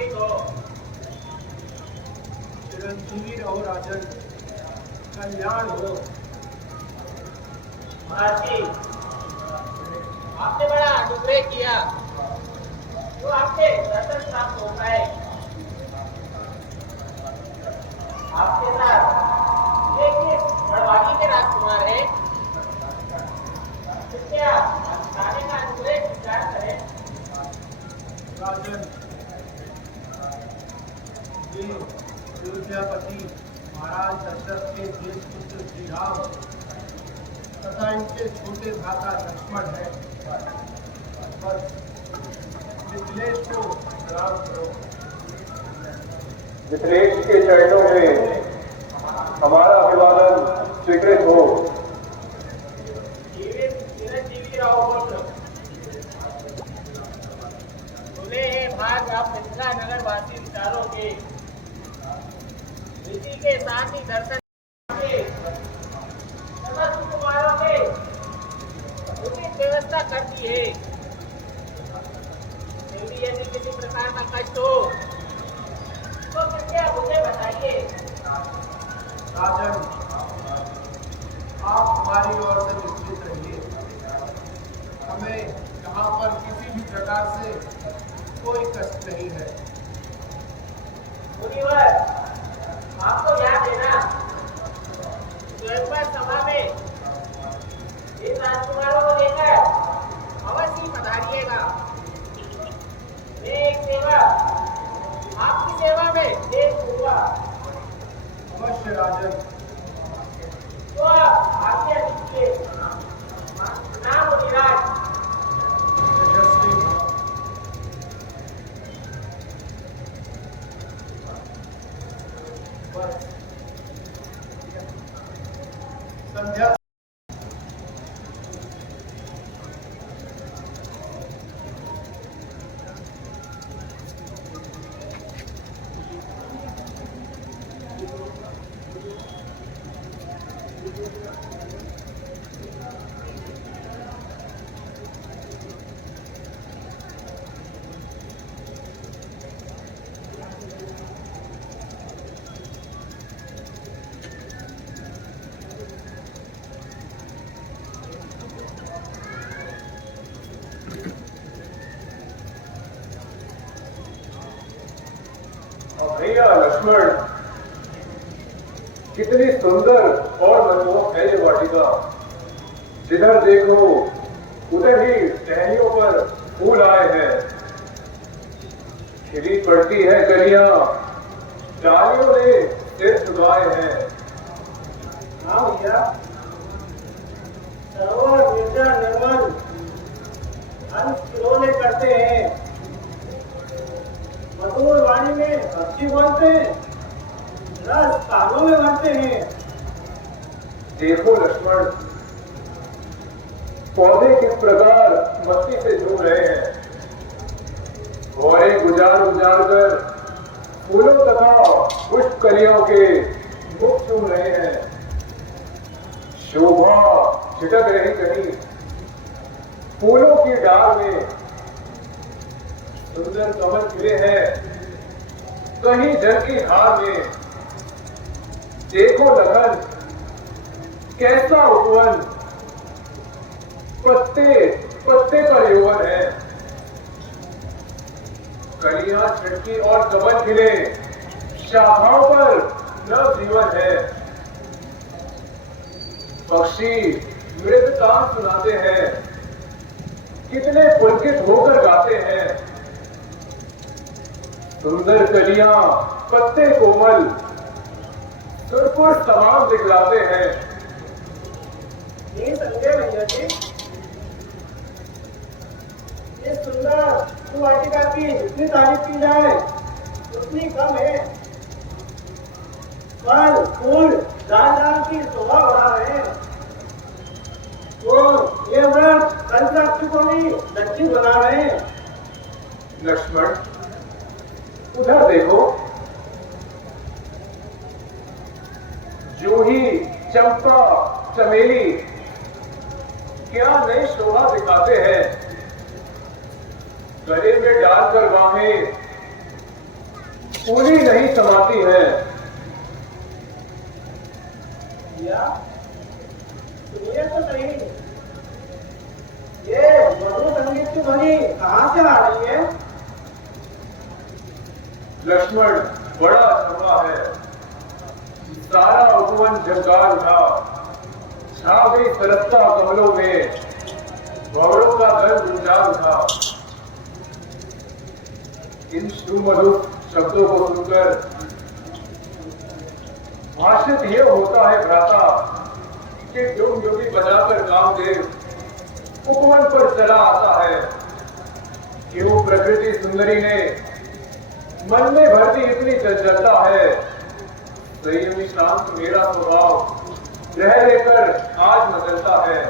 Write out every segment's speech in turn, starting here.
ठीक हो? चिरंजीवी रहो राजन, कल्याण हो। महाराज जी, आपने बड़ा अनुग्रह किया तो आपके दर्शन प्राप्त हो पाए। आपके साथ एक बड़वानी के राजकुमार है, कृपया खाने का अनुग्रह स्वीकार करें। राजन, ये अयोध्यापति महाराज दशरथ के देश पुत्र श्री राम तथा इनके छोटे भ्राता लक्ष्मण है। बस मिथिलेश को प्रणाम करो। मिथिलेश के चरणों में हमारा अभिवादन स्वीकृत हो। चिरंजीवी रहो पुत्र। सुने हैं भाग आप मिथिला नगर वासी विचारों के, इसी के साथ ही दर्शन के समस्त कुमारों के उचित व्यवस्था कर दी है। फिर भी यदि किसी प्रकार का कष्ट हो तो कृपया मुझे बताइए। राजन, आप हमारी ओर से निश्चित रहिए। हमें यहाँ पर किसी भी प्रकार से कोई कष्ट नहीं है। मुनिवर, आपको याद है ना, स्वयंवर सभा में इन राजकुमारों को लेकर अवश्य पधारिएगा। मैं एक सेवा आपकी सेवा में देश दूंगा। अवश्य राजन। तो आज्ञा दीजिए। नाम मुनिराज। यशस्वी भव। बस संध्या भैया लक्ष्मण, कितनी सुंदर और मनमोहक है ये वाटिका। जिधर देखो उधर ही टहनियों पर फूल आए हैं, खिली पड़ती है कलियां, डालियों ने सिर झुकाए हैं। हाँ भैया, सरोवर निर्जन निर्मल हंस खिलौने करते हैं, मधुर वाणी में पक्षी बोलते हैं, रस तालों में भरते हैं। देखो लक्ष्मण, पौधे किस प्रकार मस्ती से झूम रहे हैं। भौरे गुजार गुजार कर फूलों तथा पुष्प कलियों के मुख चूम रहे हैं। शोभा छिटक रही कहीं फूलों की डाल में, सुंदर कमल खिले हैं कहीं जल की धार में। देखो लगन, कैसा उपवन, पत्ते पत्ते पर यौवन है। कलियां छिटकी और कमल खिले, शाखाओं पर नव जीवन है। पक्षी मृद तान सुनाते हैं, कितने पुलकित होकर गाते हैं। सुंदर कलियां पत्ते कोमल सुरपुर तमाम दिखलाते हैं। ये समझे भैया जी, ये सुंदर वाटिका की जितनी तारीफ की जाए उतनी कम है। फल फूल डाल डाल की शोभा बढ़ा रहे हैं। तो ये व्रत कल्पना को भी लक्ष्मी बना रहे हैं। लक्ष्मण, उधर देखो, जूही चंपा चमेली क्या नई शोभा दिखाते हैं। गले में डालकर बाहें पूरी नहीं समाती है। भैया सुनिए तो सही, ये मधुर संगीत की ध्वनि कहाँ से आ रही है? लक्ष्मण बड़ा क्षमा है। सारा उपवन झंकार उठा, छा गई सरसता कमलों में, भंवरों का दल गुंजार उठा। इन सुमधुर शब्दों को सुनकर भाषित ये होता है भ्राता कि डूम डूबी बनाकर कामदेव उपवन पर चला आता है। क्यों प्रकृति सुंदरी ने मन में भर दी इतनी चंचलता है। संयमी शांत मेरा स्वभाव रह लेकर आज मचलता है।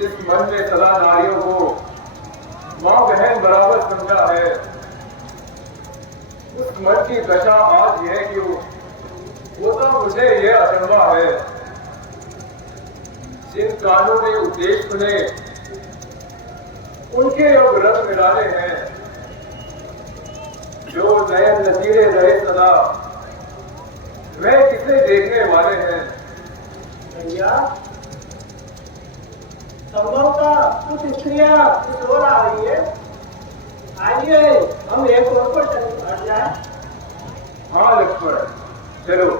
इस मन में सदा नारियों को मां बहन बराबर समझा है। उस मन की दशा आज यह क्यों होता मुझे यह अचंभा है। जिन कानों ने उपदेश सुने उनके अब रंग निराले हैं। जो नयन नजीरे रहे सदा वे किसे देखने वाले हैं। भैया संभवतः कुछ स्त्रियां इस ओर आ रही है। आइए हम एक ओर पर चल जाए। हाँ लक्ष्मण चलो।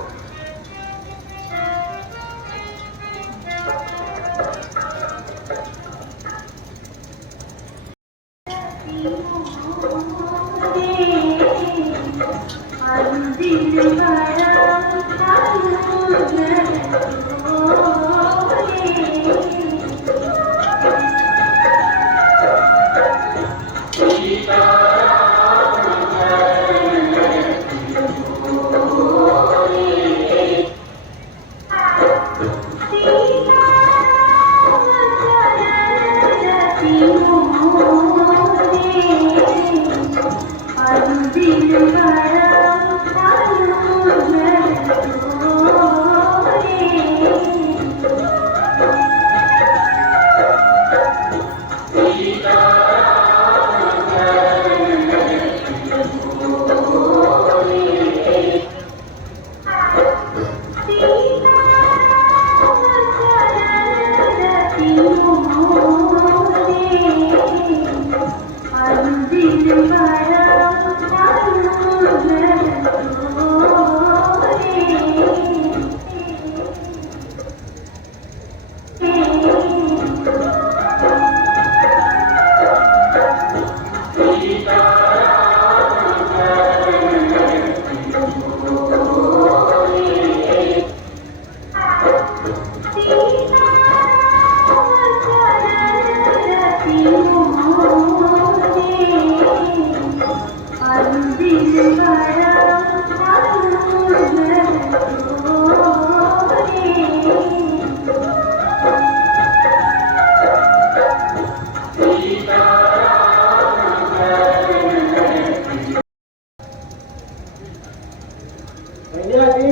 भैया जी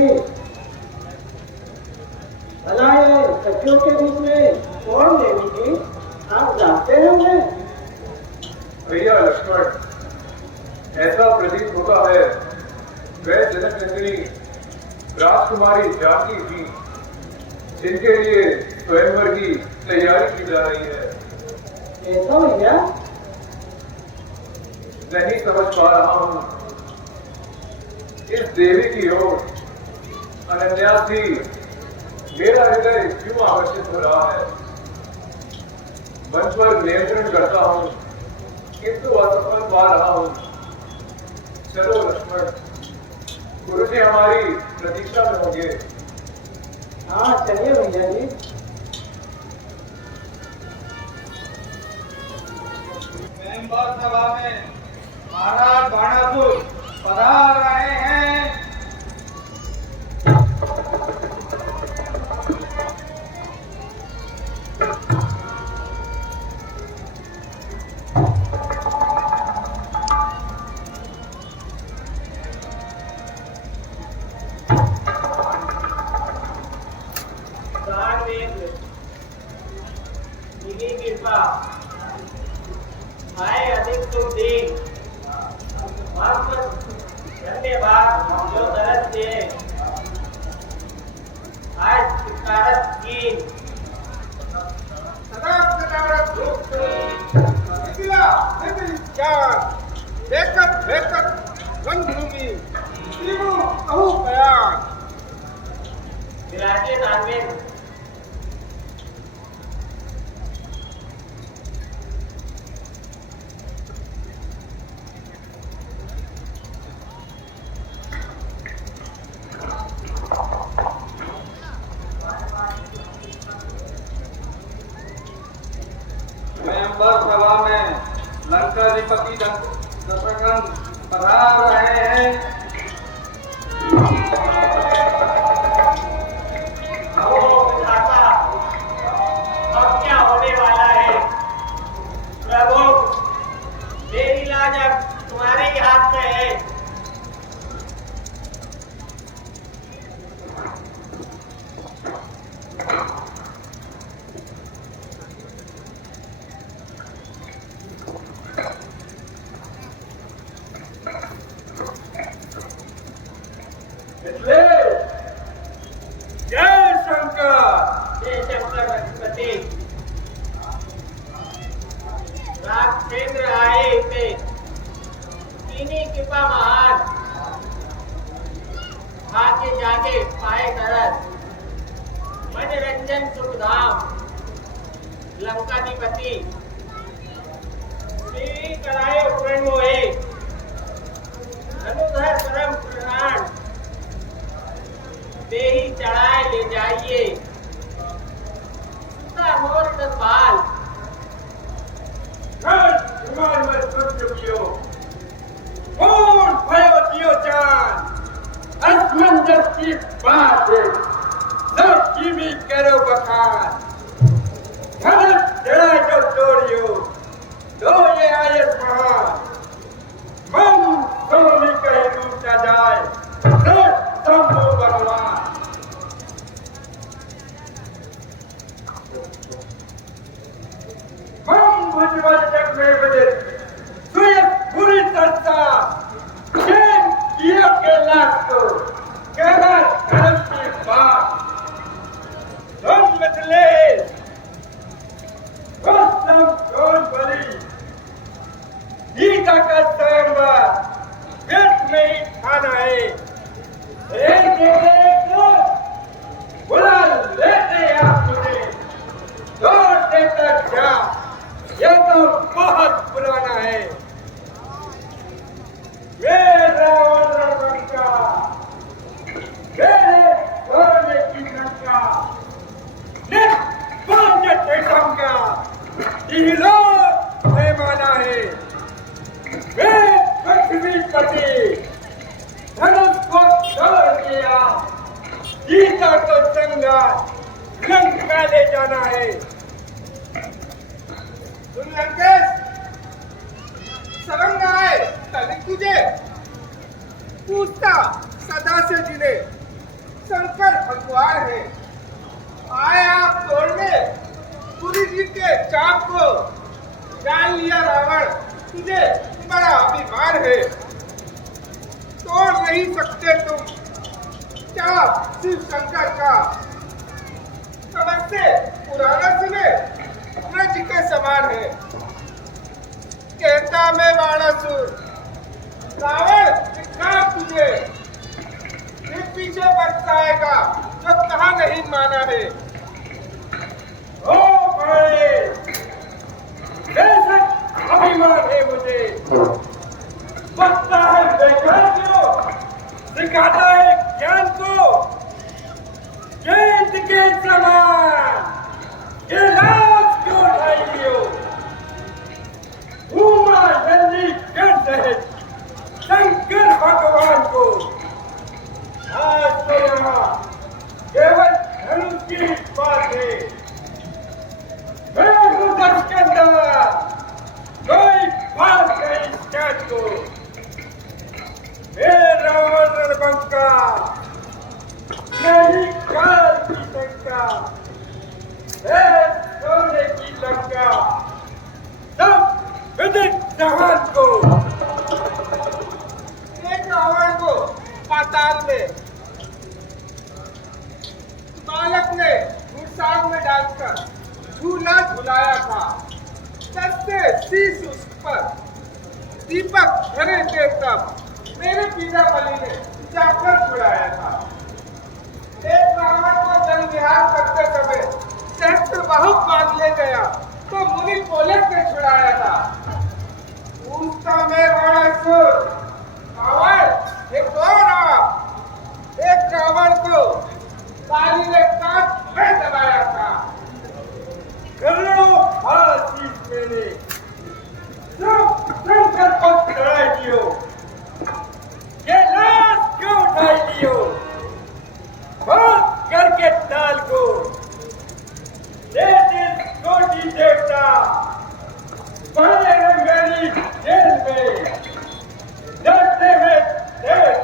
भलाए सखियों के बीच में कौन देवी थी? आप जानते हैं उन्हें? भैया लक्ष्मण ऐसा प्रतीत होता है वह जनक नंदिनी राजकुमारी जानकी थी जिनके लिए स्वयंवर की तैयारी की जा रही है। ऐसा भैया? नहीं समझ पा रहा हूं इस देवी की ओर अनन्या थी मेरा हृदय क्यों आकर्षित हो रहा है। मन पर नियंत्रण करता हूं किंतु असफल पा रहा हूं। चलो लक्ष्मण गुरु जी हमारी प्रतीक्षा में होंगे। हाँ चलिए भैया जी। मेंबर सभा में महाराज बाणासुर पधार रहे हैं। कृपा आए अधिक सुख दी हम धन्यवाद जो तरस दिए आज शिकारत की सदा सदारत रूप मिथिला निधि ज्ञान बेकत बेकत रंगभूमि जीवो कहू बयान विराजे नानवेन स्वयंवर सभा में लंकाधिपति दशरथ पधार रहे हैं। ओ विधाता अब क्या होने वाला है प्रभु मेरी लाज अब तुम्हारे ही हाथ में है जय शंकर। जय शंकर अधिपति राक्षेंद्र आए थे कीनी कृपा महान भाग्य जागे पाए दरस मनोरंजन सुखधाम लंकाधिपति श्री कराए उपरण मोहे अनुधर परम प्रणाम देही चढ़ाए ले जाइए सुता मोर दसपाल विमान में सुन चुकियो कौन भयो दियो जान असमंजस की बात है सब की भी करो बखान धनक जड़ा जो तोड़ियो तो ये आयत महान मन सोनी कहीं टूटा जाए सब शंभु भगवान हम भुजबल जग में बजे सुयत पूरी चर्चा किया के लाख को कहना धर्म की बात धन मिथले कसम कौन बली गीता का स्वयंवर पेट में ही खाना है एक बुला लेते आप मुझे दौड़ देकर क्या ये तो बहुत पुराना है मेरा लंका मेरे सोने की लंका निष्पांज का इहिलो माना है मैं पृथ्वी पति धनुष को छोड़ दिया गीता को संगा लंका ले जाना है सुन लंकेश शर्म ना आए तभी तुझे पूछता सदा से जिले शंकर भगवान है आए आप तोड़ने पूरी जी के चाप को जान लिया रावण तुझे बड़ा अभिमान है तोड़ नहीं सकते तुम चाप शिव शंकर का सबसे पुराना समय ब्रज के समान है कहता मैं बाणासुर रावण दिखा तुझे फिर पीछे बरसाएगा जो कहा नहीं माना है ओ भाई बेशक अभिमान है मुझे पता है बेकार क्यों सिखाता है ज्ञान को गेंद के समान गिलास क्यों ढाई लियो घूमा जल्दी कर रहे शंकर भगवान को आज तो यहाँ केवल धनुष की बात है मैं हूँ दशकंधा कोई बात नहीं स्टार्ट को मैं रावण रणबंका नहीं काल की शंका मैं सोने की लंका सब विदित जहान को ले। बालक ने घुड़साल में डालकर झूला झुलाया था। सस्ते शीश उस पर दीपक धरे थे, तब मेरे पीड़ा बलि ने जाकर छुड़ाया था। एक रावण को जल विहार करते समय सहस्त्र बाहु बांध ले गया तो मुनि पोलक ने छुड़ाया था। पूछता मैं रावणासुर, रावण ये कौन आप? एक रावण को बाली ने काट में दबाया था। करोड़ों आशीष मैंने शंकर को चढ़ाई दियो, ये लाश क्यों उठाई लियो? खोद करके ताल को दे दे कोटि देवता, पहले मेरी जेल में डरते हुए देख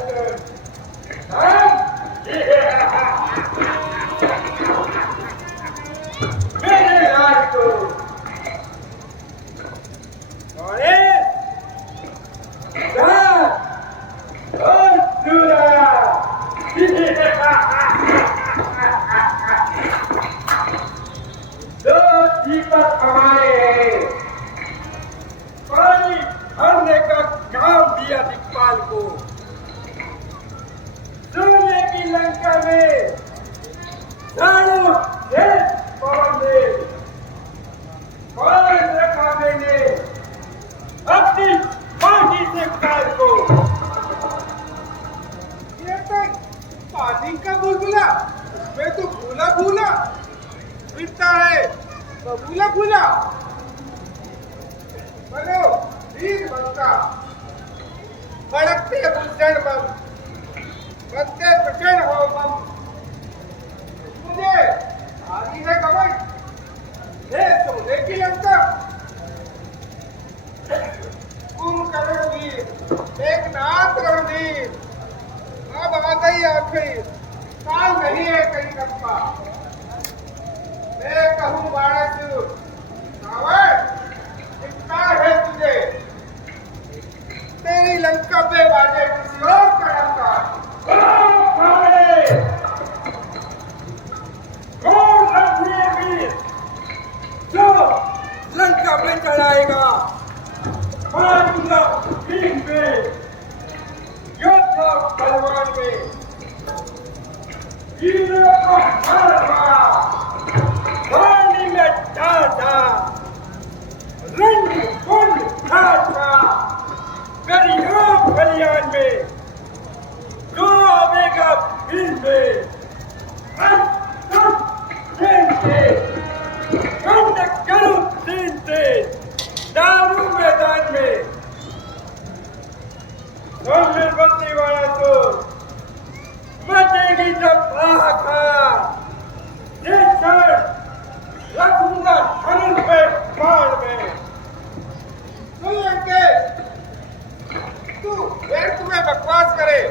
मेरे लाल को और सूरा दो दीपक हमारे हैं। पानी भरने का काम दिया दिक्पाल को। सोने की लंका में झाड़ू पवन ने पान रखा मैंने अपनी पानी से काल को। ये तक पानी का बुलबुला मैं तो भूला भूला फिरता है, बबूला भूला। बनो वीर बंका भड़कते भूषण बम, बनते प्रचंड हो बम। मुझे आदि है कमल हे सोने की लंका। कुंभकर्ण वीर एक नाथ रणवीर, अब आ गई आखिर काल नहीं है कहीं लंबा। मैं कहूँ बाणासुर, रावण दिखता है तुझे, तेरी लंका पे बाजे किसी और का डंका। कौन रणवीर जो लंका पे चढ़ाएगा? मारूंगा भीम में, योद्धा बलवान में, वीरों को मारूंगा पानी में डाटा, रंग कुंड ढाटा, गरिया बलियान में जो आवेगा भीम में। करूं दिन से दारू मैदान में बत्ती वाला तो मचेगी जब हाहाकार। रखूंगा धनुष पे बाण में। सुन लंकेश, तू व्यर्थ में बकवास करे,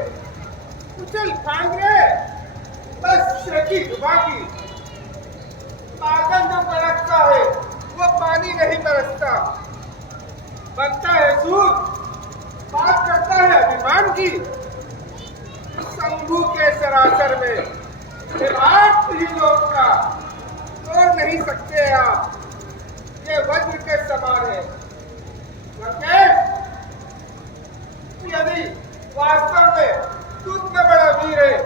उछल फांग रे बस शकी डुबा की। पागल जो बरसता है वो पानी नहीं बरसता। बनता है सूद, बात करता है अभिमान की। शंभू के सरासर में विराट ही लोक का तोड़ नहीं सकते आप, ये वज्र के समान है। लंकेश, यदि वास्तव में तू इतना बड़ा वीर है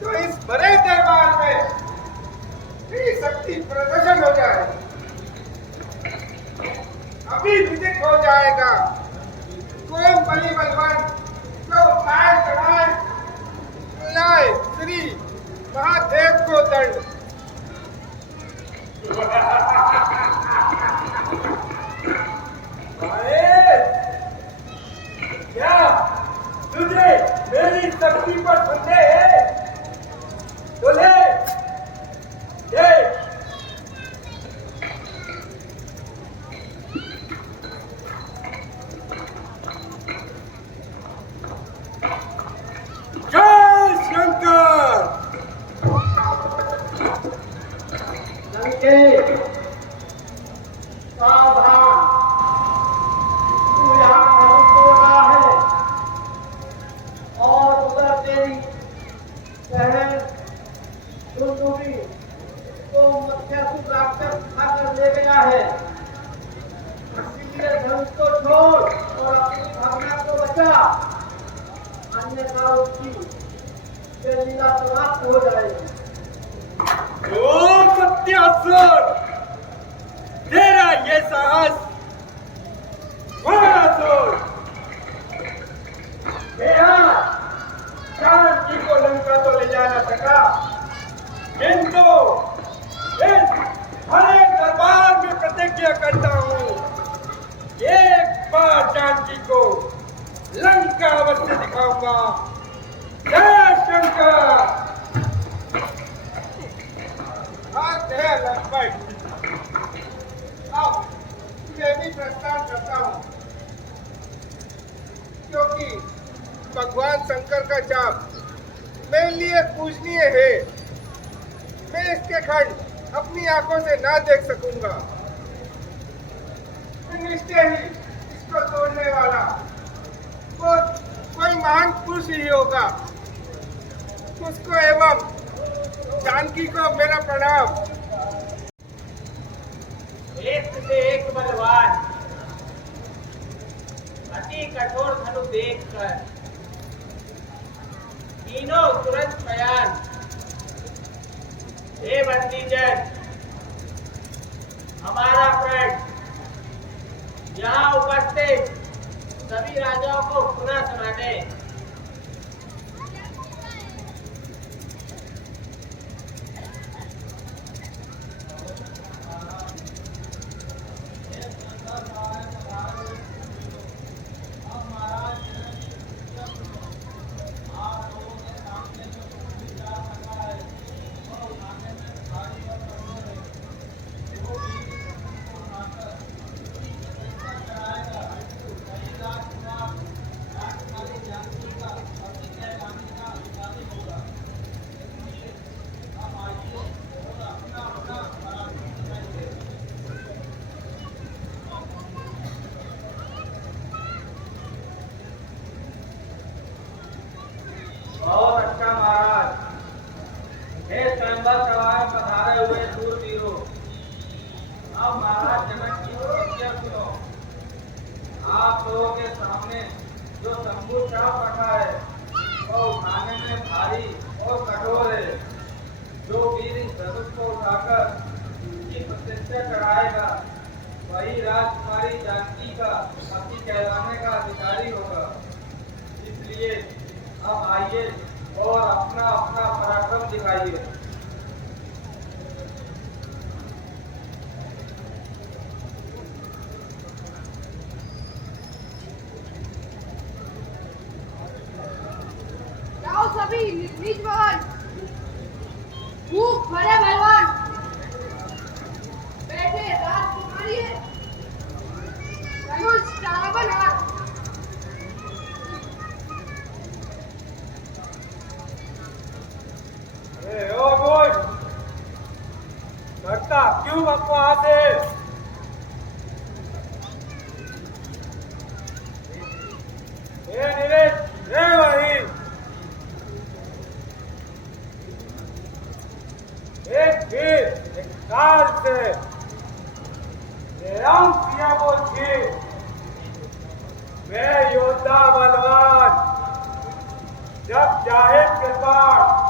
तो इस बड़े दरबार में तेरी शक्ति प्रदर्शन हो जाए। अभी विदित हो जाएगा कौन बलि बलवान जो उठाए चढ़ाए लाए श्री महादेव को दंड। क्या तुझे मेरी शक्ति पर संदेह है? तो ले जय शंकर। सावधान, तू यहाँ खड़ी तोड़ रहा है और उधर अन्यथा उसकी ये लीला समाप्त हो जाएगी। ओ सत्यासुर, तेरा ये साहस घोरासुर, जानकी को लंका तो ले जा न सका, किंतु इस हरे दरबार में प्रतिज्ञा करता हूँ, एक बार जानकी को लंका अवश्य दिखाऊंगा। जय शंकर। लक्ष्मण, अब मैं भी प्रस्थान करता हूँ, क्योंकि भगवान शंकर का जाप मेरे लिए पूजनीय है। मैं इसके खंड अपनी आंखों से ना देख सकूंगा। निश्चय ही इसको तोड़ने वाला वो कोई महान पुरुष ही होगा। उसको एवं जानकी को मेरा प्रणाम। एक से एक बलवान, अति कठोर धनु देखकर तीनों तुरंत बयान। हे बंदीजन, हमारा प्रण यहाँ उपस्थित सभी राजाओं को पुनः सुनाने। बहुत अच्छा महाराज। हे स्वयंवर सभाएं पधारे हुए शूरवीरों, अब महाराज जनक की प्रतिज्ञा सुनो। आप लोगों के सामने जो शंभू चाप रखा है वह उठाने में भारी और कठोर है। जो वीर इस धनुष को उठाकर उसकी प्रतिष्ठा कराएगा वही राजकुमारी जानकी का पति कहलाने का अधिकारी होगा। इसलिए अब आइए और अपना अपना पराक्रम दिखाइए। जाओ सभी नीच भवन, भूख भरे भगवान, बैठे राजकुमारी है, धनुष चावल हाथ। ओ बोल, करता क्यों बकवास है? नीरज, वही एक काल से किया बोलती, मैं योद्धा बलवान, जब चाहे कृपाण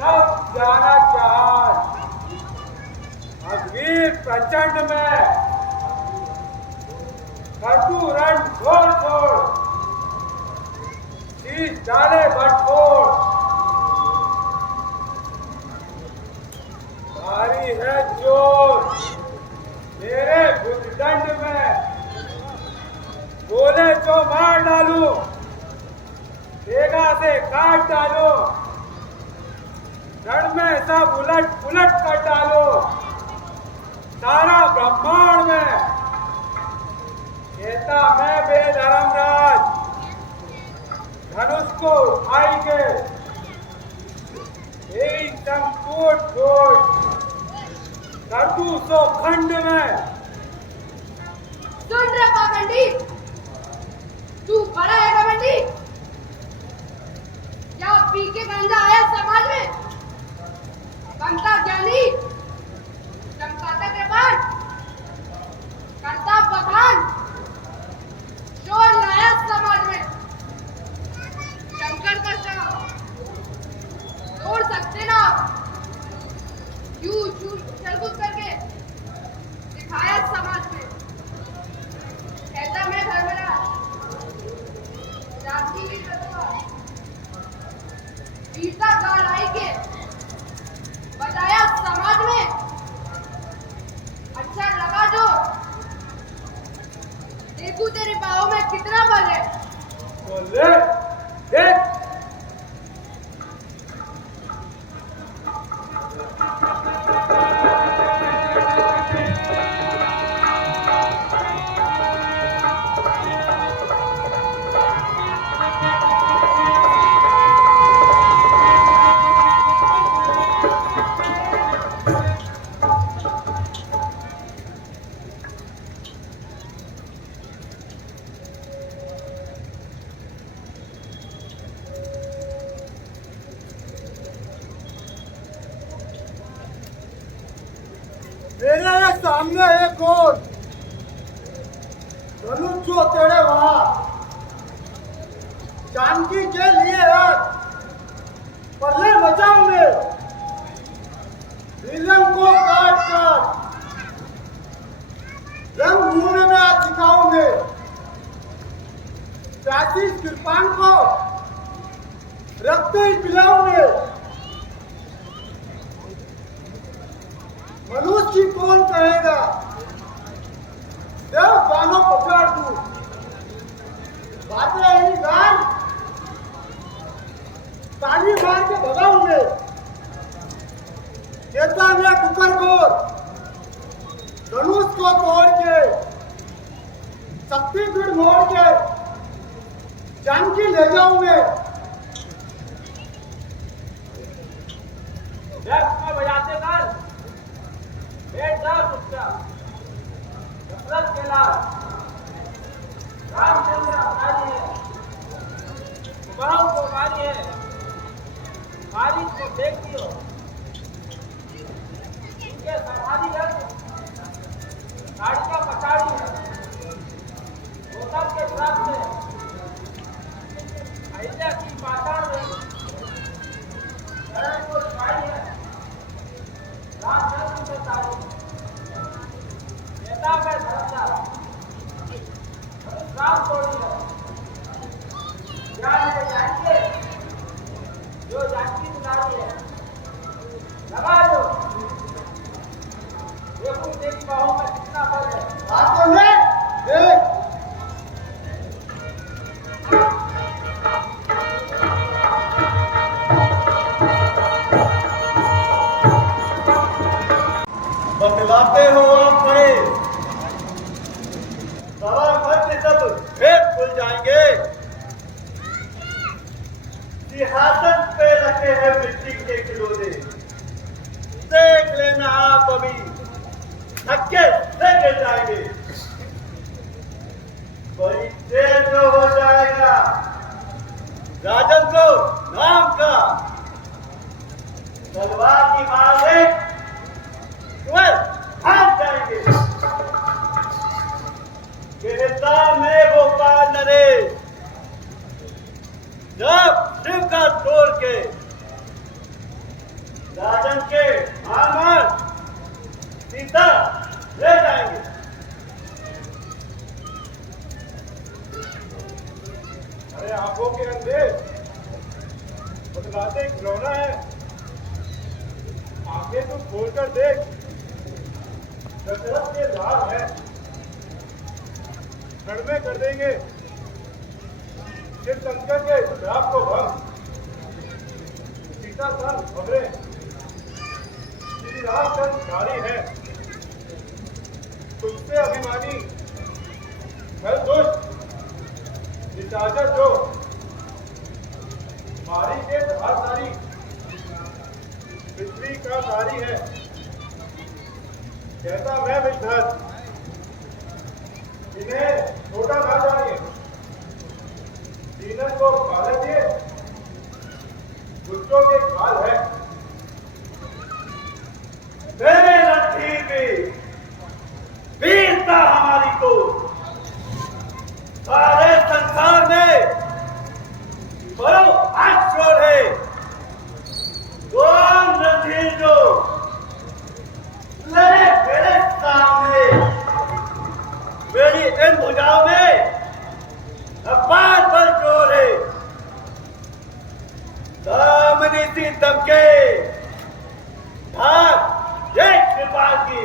तब जाना जहाज। अग्वीर प्रचंड में कटु रण छोड़ छोड़, शीश डाले भटकोड़। भारी है जोर मेरे भुजदंड में, बोले तो मार डालू, तेगा से काट डालो, जड़ में सब उलट पुलट कर डालो। सारा ब्रह्मांड में कहता मैं बेधर्मराज, धनुष को उठाएंगे एक दम कोट कोट कर दूं सो खंड में। सुन रे पाखंडी, तू बड़ा है घमंडी, क्या पी के गंजा आया समाज में, बनता ज्ञानी, चमकाता कृपाण, करता बखान, शोर लाया समाज में। देखूं तेरे पाँव में कितना बल है। बोले देख मेरे सामने एक और धनुष जो तेरे वहां जानकी के लिए पल्ले बचाऊंगे, विलन को काट काट रंग मुंह में आज दिखाऊंगे, प्राचीन कृपान को रक्त ही पिलाऊंगे। मनुष्य की कौन कहेगा देव गानो पकड़ तू बातें यही गान ताली मार के भगाऊंगे। कहता मैं कुकर को धनुष को तोड़ के शक्तिपीठ मोड़ के जानकी ले जाऊंगे। बजाते कर बैठ जा चुपचाप। दशरथ के लाल रामचंद्र अपराधी है, कुमाऊं को मारी है, मारी को देख दियो। इनके समाधि रंग गाड़ी का पछाड़ी है, गौतम के श्राप से अहिल्या की पाषाण रही शरण को छुपाई है। रामचंद्र से तारी नेता का धर्मजा राम तोड़ी है। ज्ञान है जानकी जो जानकी दुलारी है, लगा दो देखो तेरी बाहों में कितना बल है। बात तो ले देख बतलाते हो आप बड़े सवाल भर के सब भेद खुल जाएंगे। सिंहासन पे रखे हैं मिट्टी के खिलौने, देख लेना आप अभी धक्के से गिर जाएंगे। कोई देर जो हो जाएगा राजन को नाम का तलवार की मार ले हाथ जाएंगे। कहता मैं गोपाल नरेश जब शिव का तोड़ के राजन के मामर सीता ले जाएंगे। अरे आंखों के अंधे बतलाते खिलौना है, आंखें तो खोलकर देख दशरथ के लाल है, क्षण में कर देंगे शिव शंकर के श्राप को भंग। सीता सन खबरें श्री रामचंद्र जारी है, तुझसे अभिमानी मैं दुष्ट निशाचर जो मारी के धारधारी पृथ्वी का धारी है। कहता मैं विष्णु इन्हें छोटा ना जानिए, दीनन को काले दिए दुष्टों के काल है। तेरे रणधीर भी वीरता हमारी को सारे संसार में बड़ो आश्चर्य है। कौन रणधीर जो मेरे सामने मेरी इन भुजाओं में अपार बल जोर है। दामनी सी दबके धाक एक कृपाल की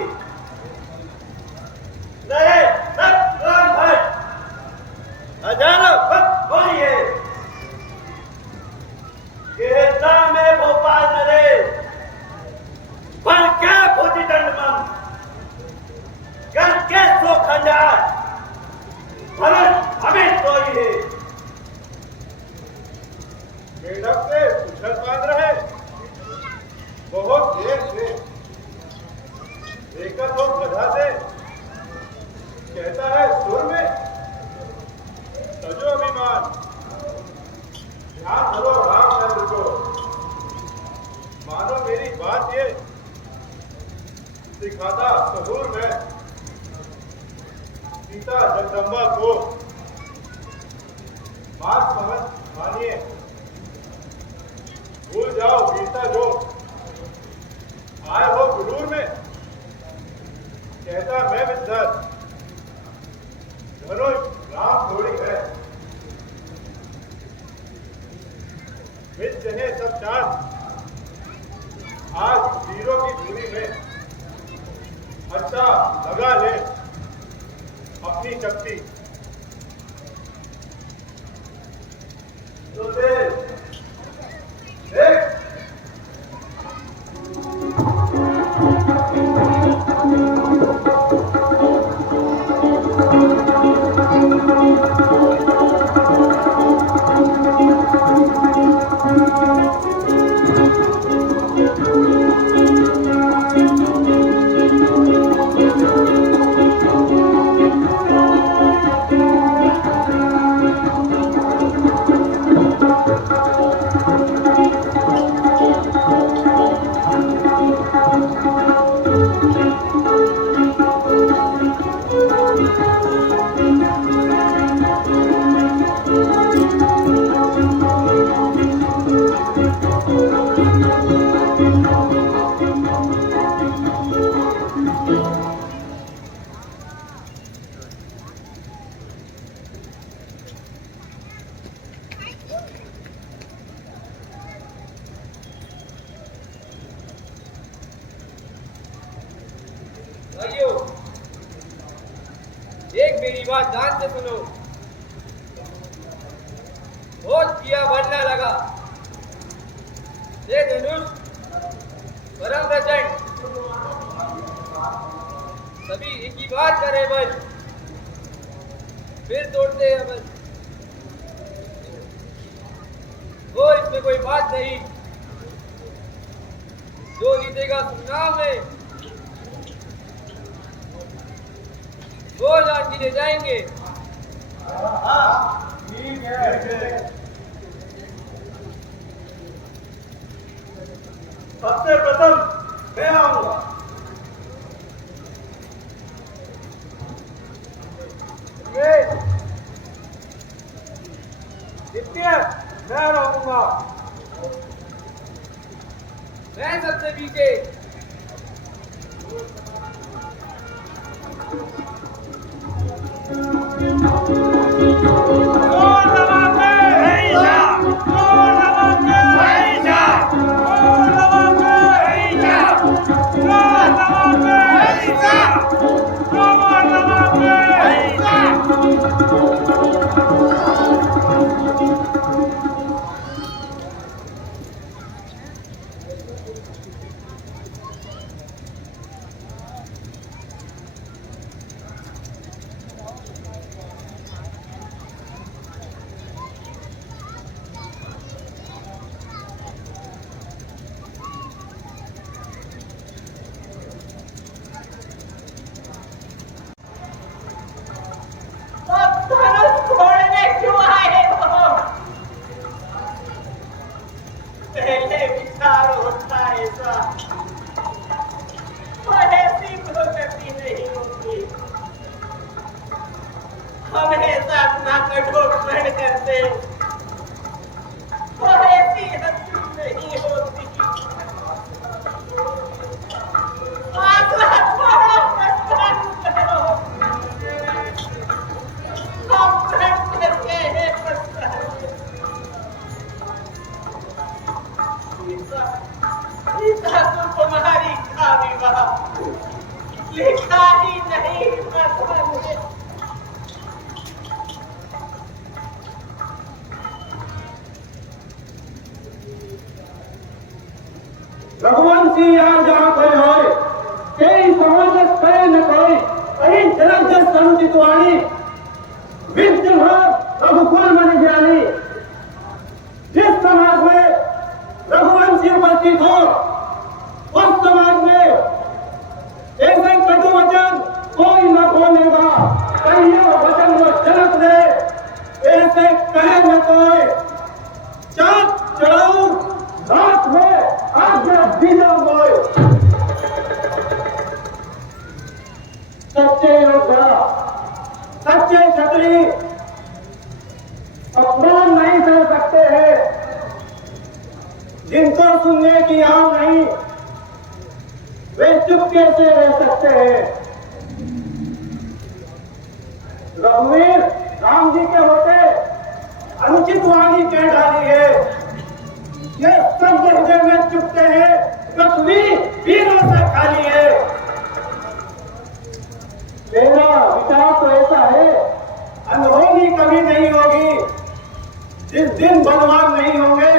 सीता जगदम्बा को बात समझ मानिए, भूल जाओ वीरता जो आए हो गुरूर में। कहता मैं विद्यार्थ धनुष राम थोड़ी है, मिल चने सब चांद आज वीरों की दूरी में। अच्छा लगा ले अपनी शक्ति तो देख भाइयों, एक मेरी बात ध्यान से सुनो। बहुत किया बढ़ना लगा, ये धनुष परम प्रचंड, सभी एक ही बार करे बल, फिर तोड़ते हैं बल। वो इसमें कोई बात नहीं, जो जीतेगा चुनाव में वो जान के ले जाएंगे। ठीक है। सबसे प्रथम मैं आऊंगा। द्वितीय मैं रहूंगा। मैं सबसे पीछे। पहले विचार होता ऐसा, और ऐसी प्रगति नहीं होती। हमेशा अपना कठोर करते, और ऐसी हंसी नहीं होती। आसरा छोड़ो, प्रस्थान करो। हम प्रण करके हैं प्रस्थान। सीता तो तुम्हारी का विवाह लिखा ही नहीं पसंद है। रघुवंशी यहाँ जहाँ कोई होए, कई समाज करे न कोई, कहीं जनक जस समुचित वाणी, विद्य हो रघुकुल मन ज्ञानी। जिस समाज में रघुवंशी उपस्थित हो, उस समाज में ऐसे कटु वचन कोई न बोलेगा। कहीं वचन वो जनक दे, ऐसे कहे न कोई। चाँद चढ़ाऊ रात में आज्ञा दीना बोए। सच्चे योद्धा अच्छे क्षत्रिय अपमान नहीं कर सकते हैं, जिनको सुनने की आम नहीं, वे चुपके से रह सकते हैं। रघुवीर राम जी के होते अनुचित वाणी कह डाली है, ये सब हृदय में चुपते हैं, पृथ्वी वीरों से खाली है। मेरा विचार तो ऐसा है, अनहोनी कभी नहीं होगी। जिस दिन बलवान नहीं होंगे,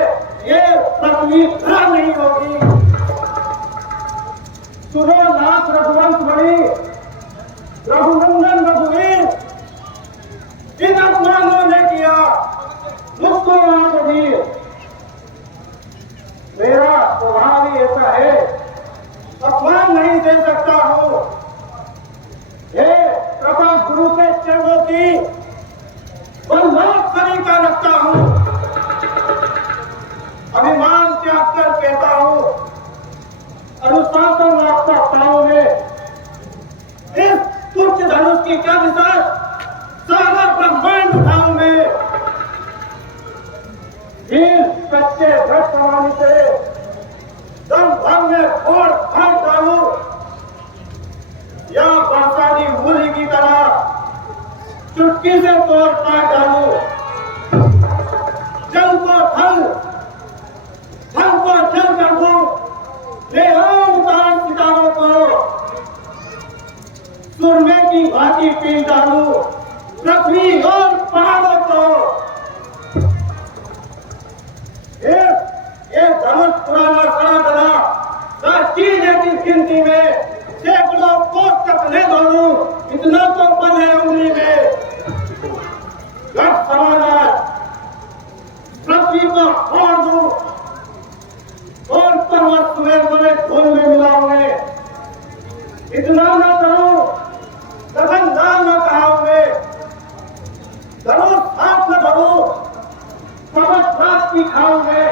ये पृथ्वी खड़ा नहीं होगी। सुनो नाथ रघुवंश बड़ी, रघुनंदन रघुवीर, जिन अपमानों ने किया मुझको आंख दी। मेरा स्वभाव ही ऐसा है, अपमान नहीं दे सकता हूं। हे कृपा गुरु के चरणों की बल्लभ तरीका रखता हूं। अभिमान त्याग कर कहता हूं, अनुशासन रखता पाऊं में। इस तुच्छ धनुष की क्या दिशा, सारा ब्रह्मांड उठाऊं मैं। हील कच्चे भ्रष्ट समानी से दम भर में फोड़ फाड़ डालूं, या बरसाती मूली की तरह चुटकी से तोड़ काट डालूं। जल को थल, थल को जल कर दूं, ले आऊं तार सितारों को, सुरमे की भांति पी डालूं पृथ्वी और पहाड़ों को। ये धनुष पुराना सड़ा गला चीज है की गिनती में, सैकड़ों कोस तक ले दौड़ूं, इतना तो बल है उंगली में। घट समानार पृथ्वी को फोड़ दूं और पर्वत सुमेर में धूल में मिलाऊं मैं। इतना न करूं, गगनदान न कहाऊं मैं। धनुष हाथ न धरूं, कवच रात की खाऊं मैं।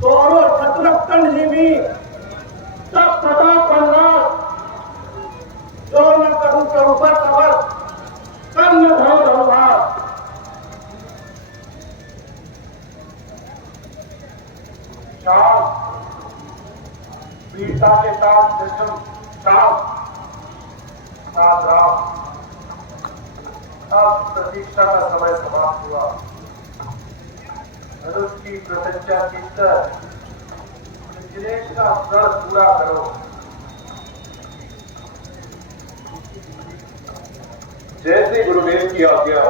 तोरो छत्रक जीवी सब सदा प्रहलाद, जो न करूं के ऊपर सबर, कब न धरो धनुभार। शाम वीरता के साथ जन्म शाम साथ राम। अब प्रतीक्षा का समय समाप्त हुआ। धनुष की प्रतिज्ञा कीर्तन जिनेश का व्रत पूरा करो। जैसे गुरुदेव की आज्ञा।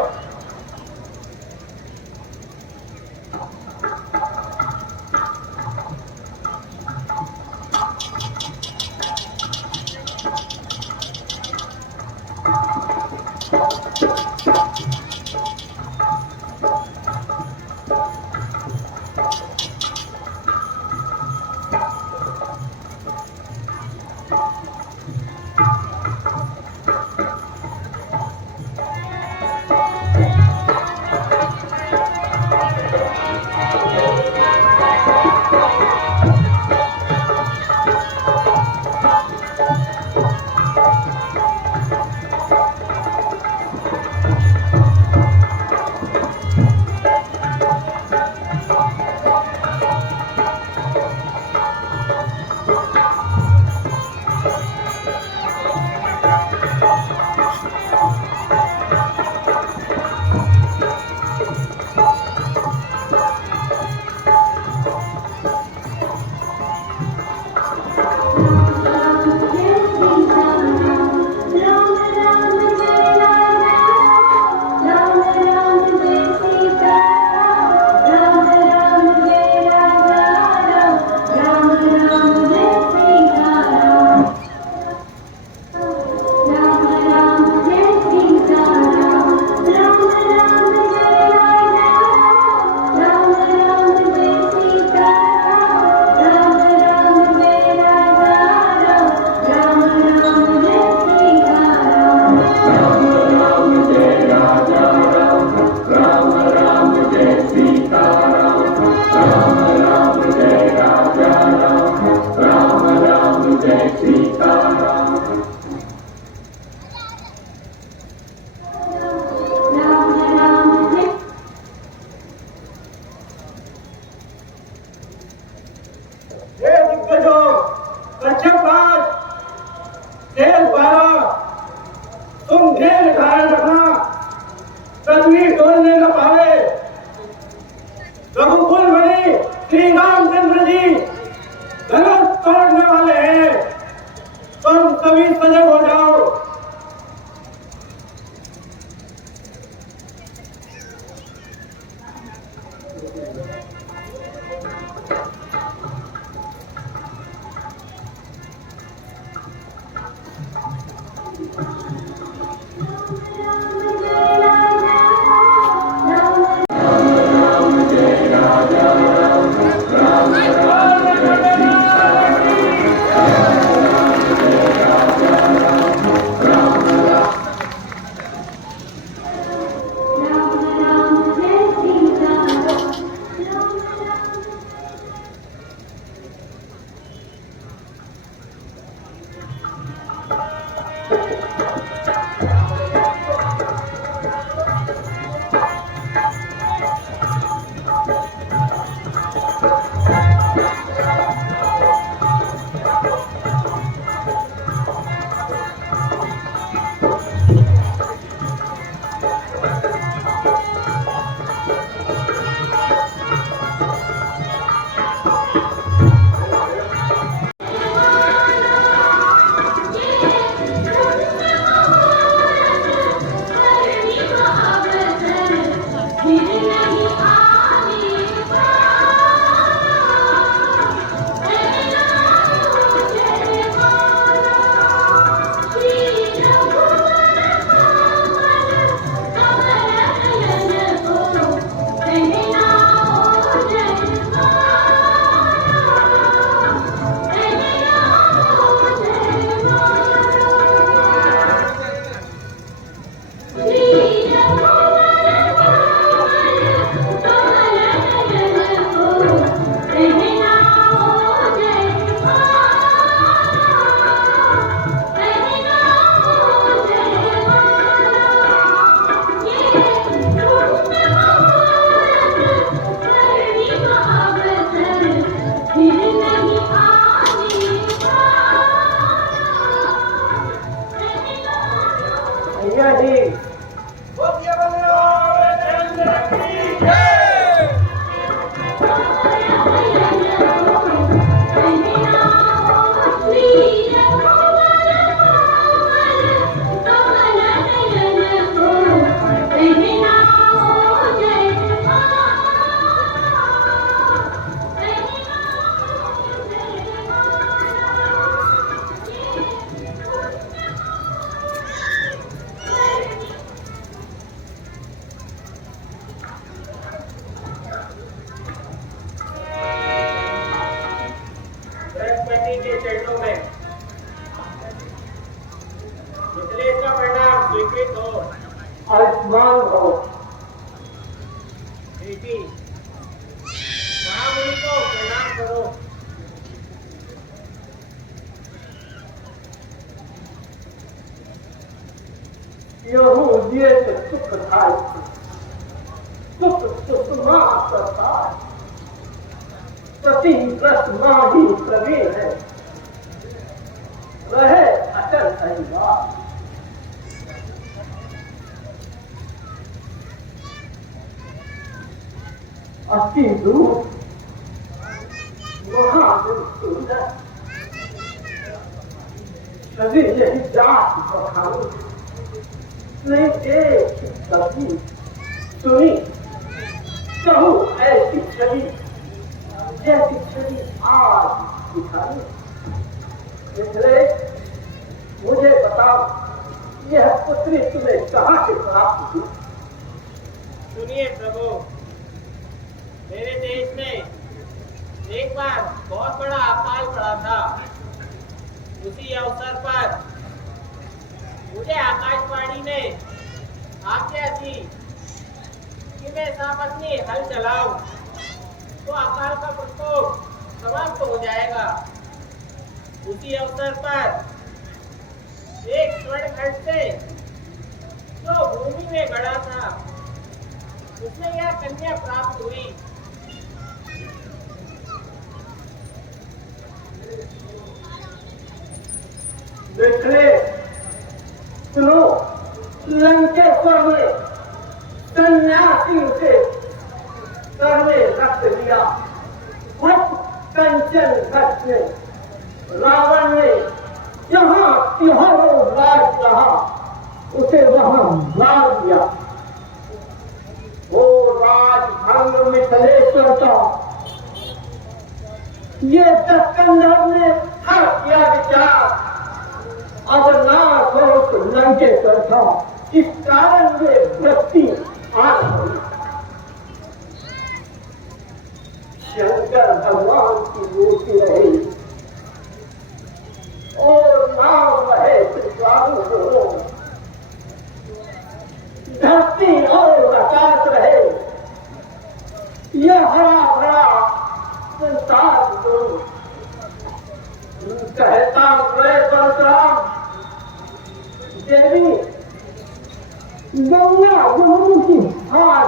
ढेर ख्याल रखना, पृथ्वी डोलने न पावे। रघुकुल बने श्री रामचंद्र जी धनुष तोड़ने वाले हैं, तुम सभी सजग हो जाओ। के चरणों में मिथिलेश का प्रणाम स्वीकृत हो। आयुष्मान हो। बेटी महामुनि को प्रणाम करो। यहू दिए से सुख थाय, सुख सुषमा प्रसाद, प्रति प्रश्न ही प्रवीण है, रहे अचल परिवार। अति दूर महासुंदर सभी यही जात बखानी, नहीं एक कभी सुनी कहूँ ऐसी छवि जैसी छवि आज दिखाई। इसलिए मुझे बताओ यह पुत्री तुम्हें कहाँ से प्राप्त हुई? सुनिए प्रभु, मेरे देश में एक बार बहुत बड़ा अकाल पड़ा था। उसी अवसर पर मुझे आकाशवाणी ने आज्ञा दी कि मैं सापत्नी हल चलाऊं तो अकाल का प्रकोप समाप्त हो जाएगा। उसी अवसर पर एक स्वर्ण घट से जो भूमि में गड़ा था उसमें यह कन्या प्राप्त हुई। देखले सुनो, लंकेश्वर में सन्यासी से सर में रख दिया। कंचन घट में रावण ने जहां तिहारों राज रहा उसे वहां मार दिया। वो राजभंग मिथिलेश्वर का ये दस्कंधर ने था किया विचार, अब नाश हो तो लंकेश्वर था। इस कारण वे वृत्ति आ गई। शंकर भगवान की मूर्ति रही और नाम रहे त्रिकाल दोनों, धरती और आकाश रहे, यह हरा भरा संसार दोनों। कहता गए परशुराम देवी गंगा जमुना की हार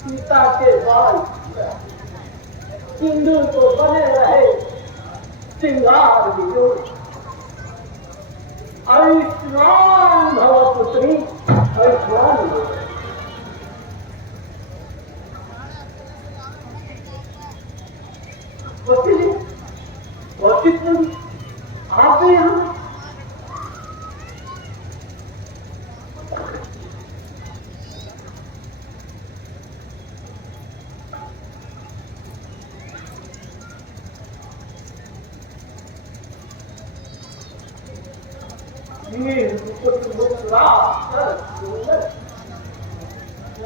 सीता के बाल सिंधु को बने रहे सिंगार विजोड़। आयुष्मान भव पुत्री आयुष्मान भव। आप भी यहाँ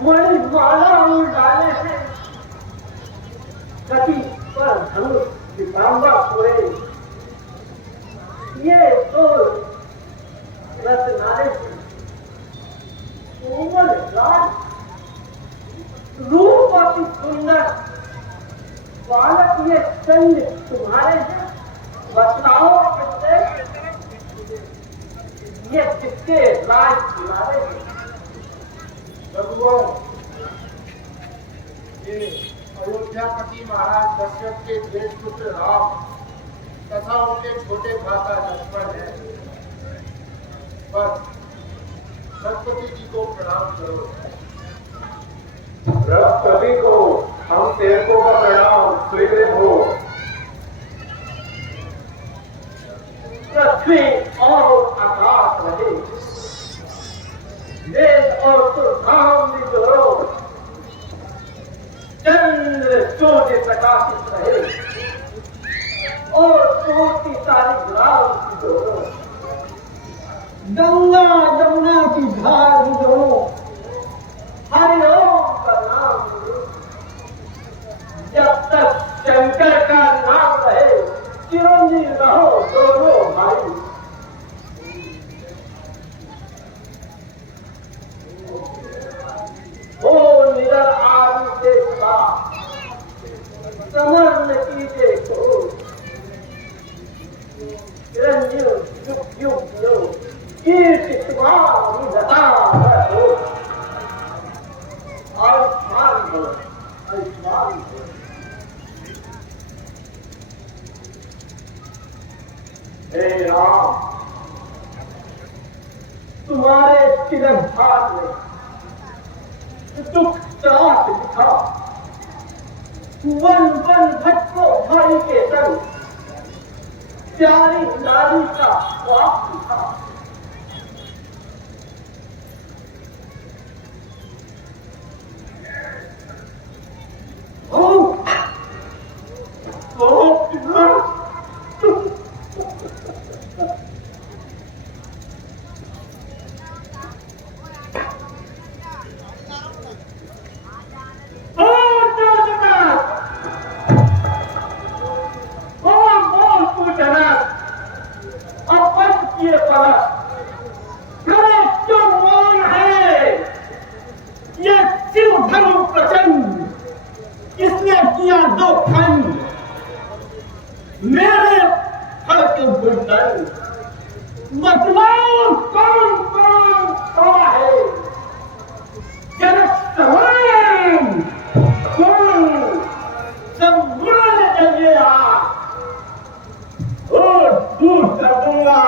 मणिमाला डाले हैं कटी पर धनुष पिताम्बर सोए। ये तो रत्नारे कोमल गाल रूप अति सुंदर बालक ये चंद तुम्हारे हैं, बताओ किससे ये किसके राज तुम्हारे हैं? भगवान ये अयोध्यापति महाराज दशरथ के ज्येष्ठ पुत्र राम तथा उनके छोटे भ्राता लक्ष्मण है। बस सरस्वती जी को प्रणाम करो। सभी को हम सेवकों का प्रणाम स्वीकृत हो। पृथ्वी और आकाश रहे, वेद और सुरधाम विद्रोह, चंद्र सूर्य प्रकाशित रहे और सूर्य सारी ग्राम विद्रोह, गंगा जमुना की धार विद्रोह, हरिओम का नाम लो। जब तक शंकर का नाम रहे चिरंजीव रहो दोनों भाई। ओ निरर आदि से समर्ण कीजिए को चिरंजीव युग युग लो कीर्ति तुम्हारी लता हो। आयुष्मान हो आयुष्मान हो। हे राम तुम्हारे तिरंभाग में दुख त्रास लिखा, वन वन भटको भाई के संग प्यारी नारी का स्वाप लिखा। दूर कर दूंगा।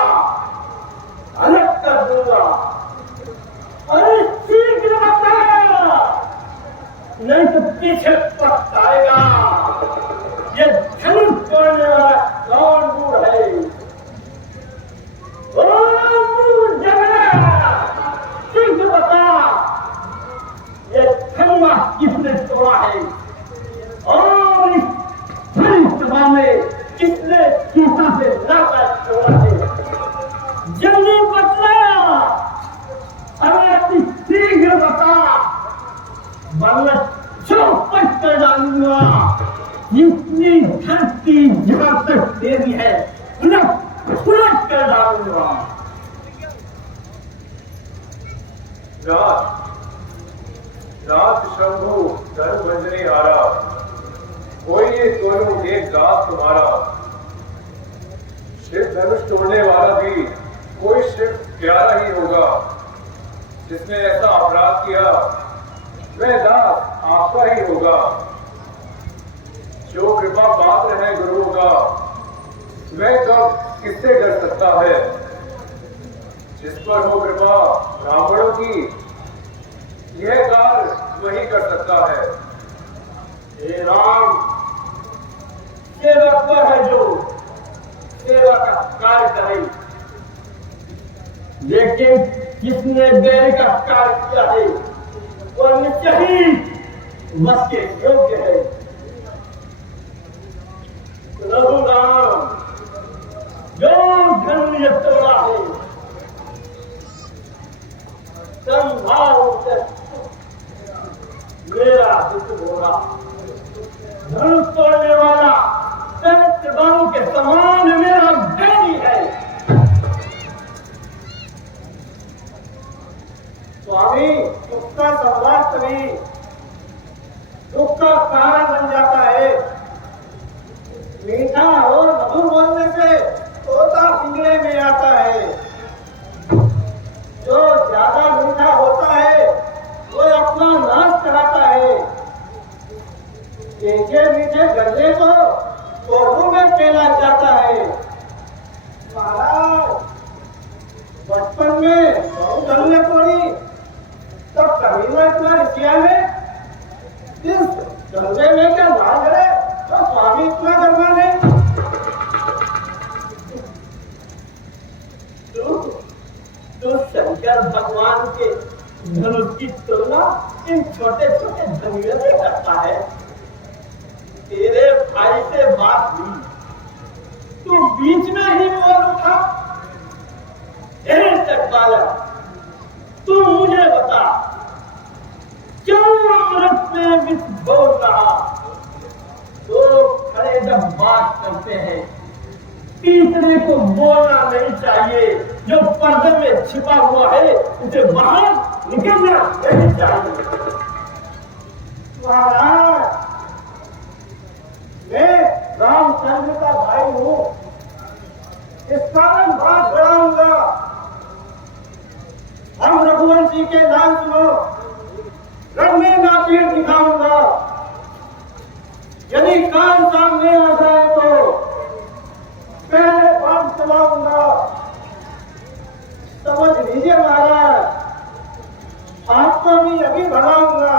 जाऊंगा। रात शंभु धन भंजनी हारा, कोई ये दोनों एक दास तुम्हारा। शिव धनुष तोड़ने वाला भी कोई शिव प्यारा ही होगा। जिसने ऐसा अपराध किया वह दास आपका ही होगा। जो कृपा पात्र है गुरुओं का, वह कब किससे डर सकता है। जिस पर हो कृपा ब्राह्मणों की, यह कार्य वही कर सकता है। हे राम, सेवक वह है जो सेवा का कार्य करे, लेकिन जिसने बैर का कार्य किया है वह निश्चय ही वश के योग्य है। रघुराम, जो धन्य तोड़ा है, संभाव से मेरा हित होगा। धनुष तोड़ने वाला सहस्त्र बाणों के समान मेरा बैरी है। स्वामी, उसका संवाद कभी दुख का कारण बन जाता है। मीठा और मधुर बोलने से तोता पिंजरे में आता है। जो ज्यादा मीठा होता है वो अपना नाश कराता है। मीठे मीठे गले को तोड़ों में फैला जाता है। महाराज, बचपन में बहुत गले तोड़ी, तब कभी ना इतना रिसिया है। इस गंगे में क्या भाग है तो स्वामी इतना करना नहीं। तो शंकर भगवान के धनुष की तुलना इन छोटे छोटे धनुषों से करता है। तेरे भाई से बात हुई, तू बीच में ही बोल उठा। तक बालक, तू मुझे बता, क्यों अमृत में विष बोल रहा। दो खड़े जब बात करते हैं, तीसरे को बोलना नहीं चाहिए। जो पर्दे में छिपा हुआ है उसे बाहर निकलना नहीं चाहिए। महाराज, मैं रामचंद्र का भाई हूँ, इस कारण बात बढ़ाऊंगा। हम रघुवंशी के नाम सुनो, रंग में नापियत दिखाऊंगा। यदि कान सामने आ जाए तो पहले बात चलाऊंगा। समझ लीजिए महाराज, आपको भी अभी बढ़ाऊंगा।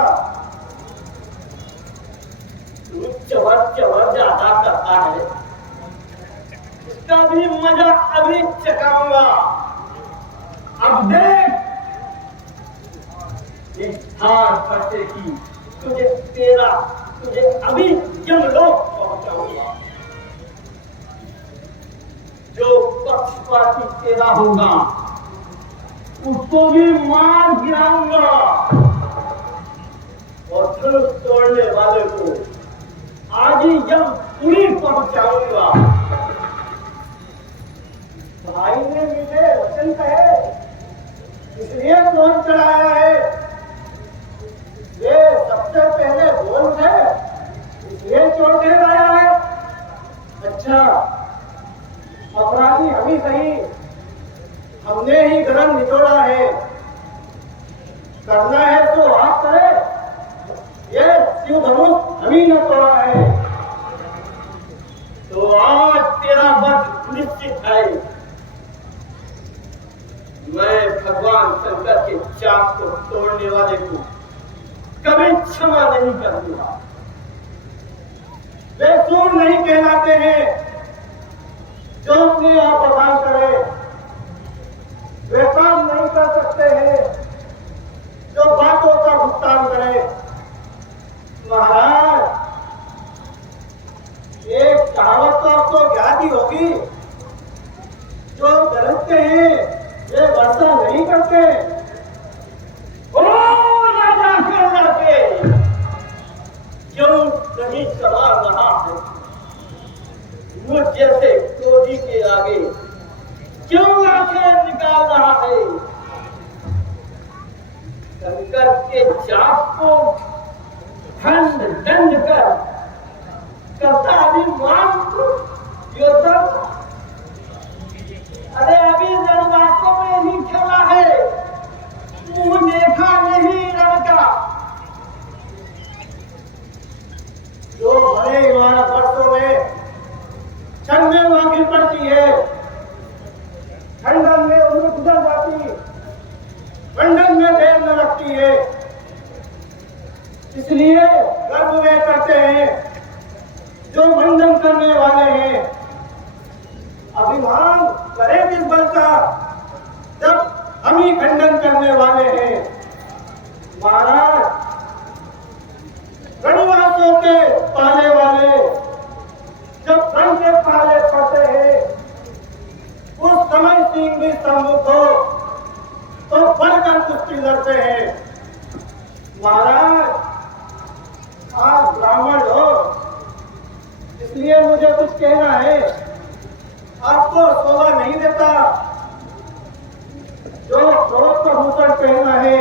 चवर ज्यादा करता है, इसका भी मजा अभी चखाऊंगा। अब देख, एक हार फटे की तुझे अभी यमलोक पहुंचाऊंगा। जो पक्षपाती तेरा होगा उसको भी मार गिराऊंगा, और धनुष तोड़ने वाले को आज ही यमपुरी पहुंचाऊंगा। भाई ने मुझे वचन कहे, इसलिए फोन चढ़ाया है। ये सबसे पहले बोल थे, इसलिए चोट दे रहा है। अच्छा, अपराधी हम ही सही, हमने ही गरम निचोड़ा है। करना है तो आप करे, ये शिव धनुष हम ही न तोड़ा है। तो आज तेरा वध निश्चित है। मैं भगवान शंकर के चाक को तोड़ने वाले को कभी क्षमा नहीं करूंगा। वे सूर नहीं कहलाते हैं जो अपने आप प्रदान करे। वे काम नहीं कर सकते हैं जो बातों का भुगतान करे। महाराज, एक कहावत तो आपको याद ही होगी, जो गरजते हैं वे वर्षा नहीं करते। ओ राजा के क्यों नहीं सवार रहा है। मुझ जैसे क्रोधी के आगे क्यों आंखें निकाल रहा है? शंकर के चाप को खंड दंड कर करता अभिमान योद्धा। अरे अभी रणवासों में ही खेला है, मुंह देखा नहीं रण का। जो भले इमारत वर्षों में क्षण में वहां गिर पड़ती है, खंडन में उम्र गुजर जाती, खंडन में देर न लगती है। इसलिए गर्व वे करते हैं जो मंडन करने वाले हैं। अभिमान करे किस बल का जब हम ही खंडन करने वाले हैं। महाराज, रणवासों के पाले वाले जब रण के पाले पड़ते हैं, उस समय सिंह भी सम्मुख हो तो बढ़कर कुश्ती लड़ते हैं। महाराज, आप ब्राह्मण हो, इसलिए मुझे कुछ कहना है। आपको शोभा नहीं देता जो क्रोध का भूषण पहनना है।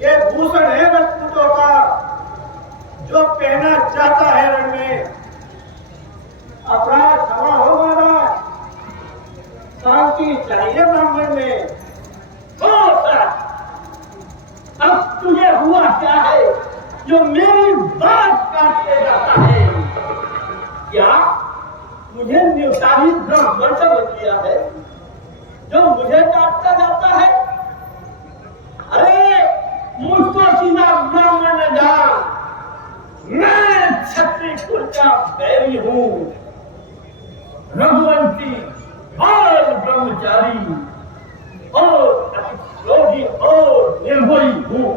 ये भूषण है राजपूतों का जो पहना जाता है रण में। अपराध क्षमा हो महाराज, शांति चाहिए ब्राह्मण में। अब तुझे हुआ क्या है जो मेरी बात काटते जाता है? क्या मुझे निर्धारित ब्राह्मण समझ लिया है जो मुझे काटता जाता है? अरे मुझको सीधा ब्राह्मण न जान, मैं क्षत्रिय कुल का बैरी हूं, रघुवंशी और ब्रह्मचारी और अतिक्रोधी और निर्भयी हूं।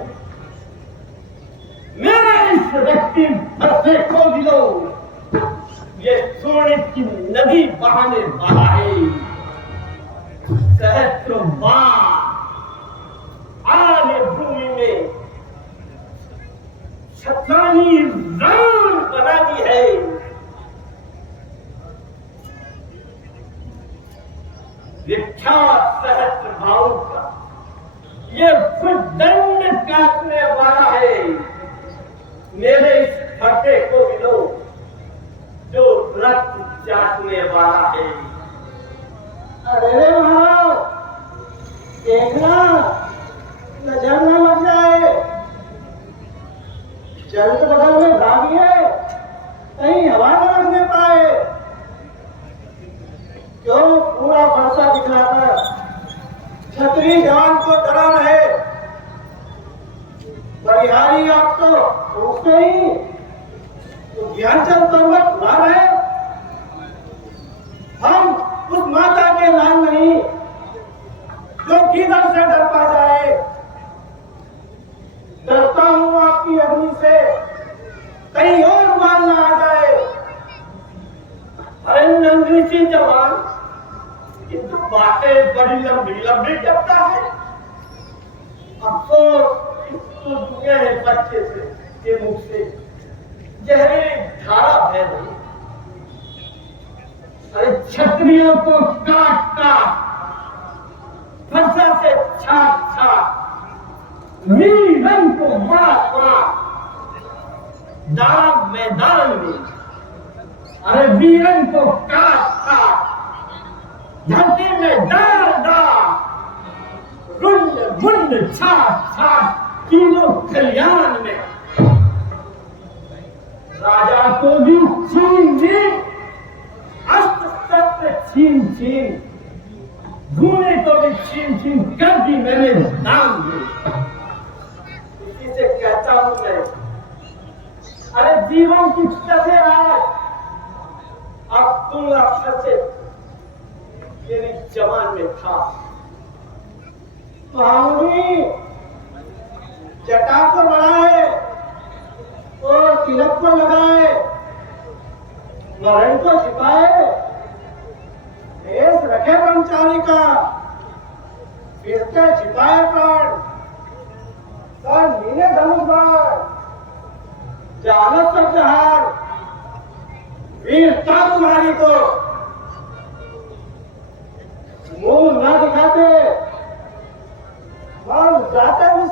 मेरे इस व्यक्ति भरसे को दिलो, ये सोने की नदी बहाने वाला है। सहस्त्रों बार आर्य भूमि में शतानी रण बना दी है। विख्यात सहस्त्र भाव का ये दंड काटने वाला है। मेरे इस फटे को मिलो जो रक्त चाटने वाला है। अरे महाराज, देखना नजर न लग जाए। जल्द बदल में भागिए, कहीं हवा न लगने पाए। क्यों पूरा फरसा दिखलाकर क्षत्रिय जवान को डरा रहे? बलिहारी आप तो उससे ही तो ज्ञानचंद पर्वत ना रहे। हम उस माता के लाल नहीं जो किधर से डर पा जाए। डरता हूं आपकी अग्नि से, कहीं और मार ना आ जाए। अरे नंदी सी जवान, किंतु बातें बड़ी लंबी लंबी करता है। अफसोस तो दुनिया है बच्चे से के मुख से जहरीली धारा बह रही। अरे क्षत्रियों को काट काट, फरसा से छाट छाट, वीरन को मार मार, दाग मैदान में। अरे वीरन को काट काट, धरती में डाल डाल, रुंड मुंड छाट छाट, तीनों कल्याण में। राजा को भी छीन छीन, अस्त्र शस्त्र छीन छीन, धूने को भी छीन छीन कर दी मैंने दाम दी। इसी से कहता हूं मैं, अरे जीवन की कसे आज, अब तुम अक्षर से मेरी जवान में था। महामुनि जटा को बढ़ाए और तिलक को लगाए, मरण को छिपाए, देश रखे ब्रह्मचारी का, फिर के छिपाए प्राण, सर नीले धनुष बाण, जालत सब जहार, वीरता तुम्हारी को।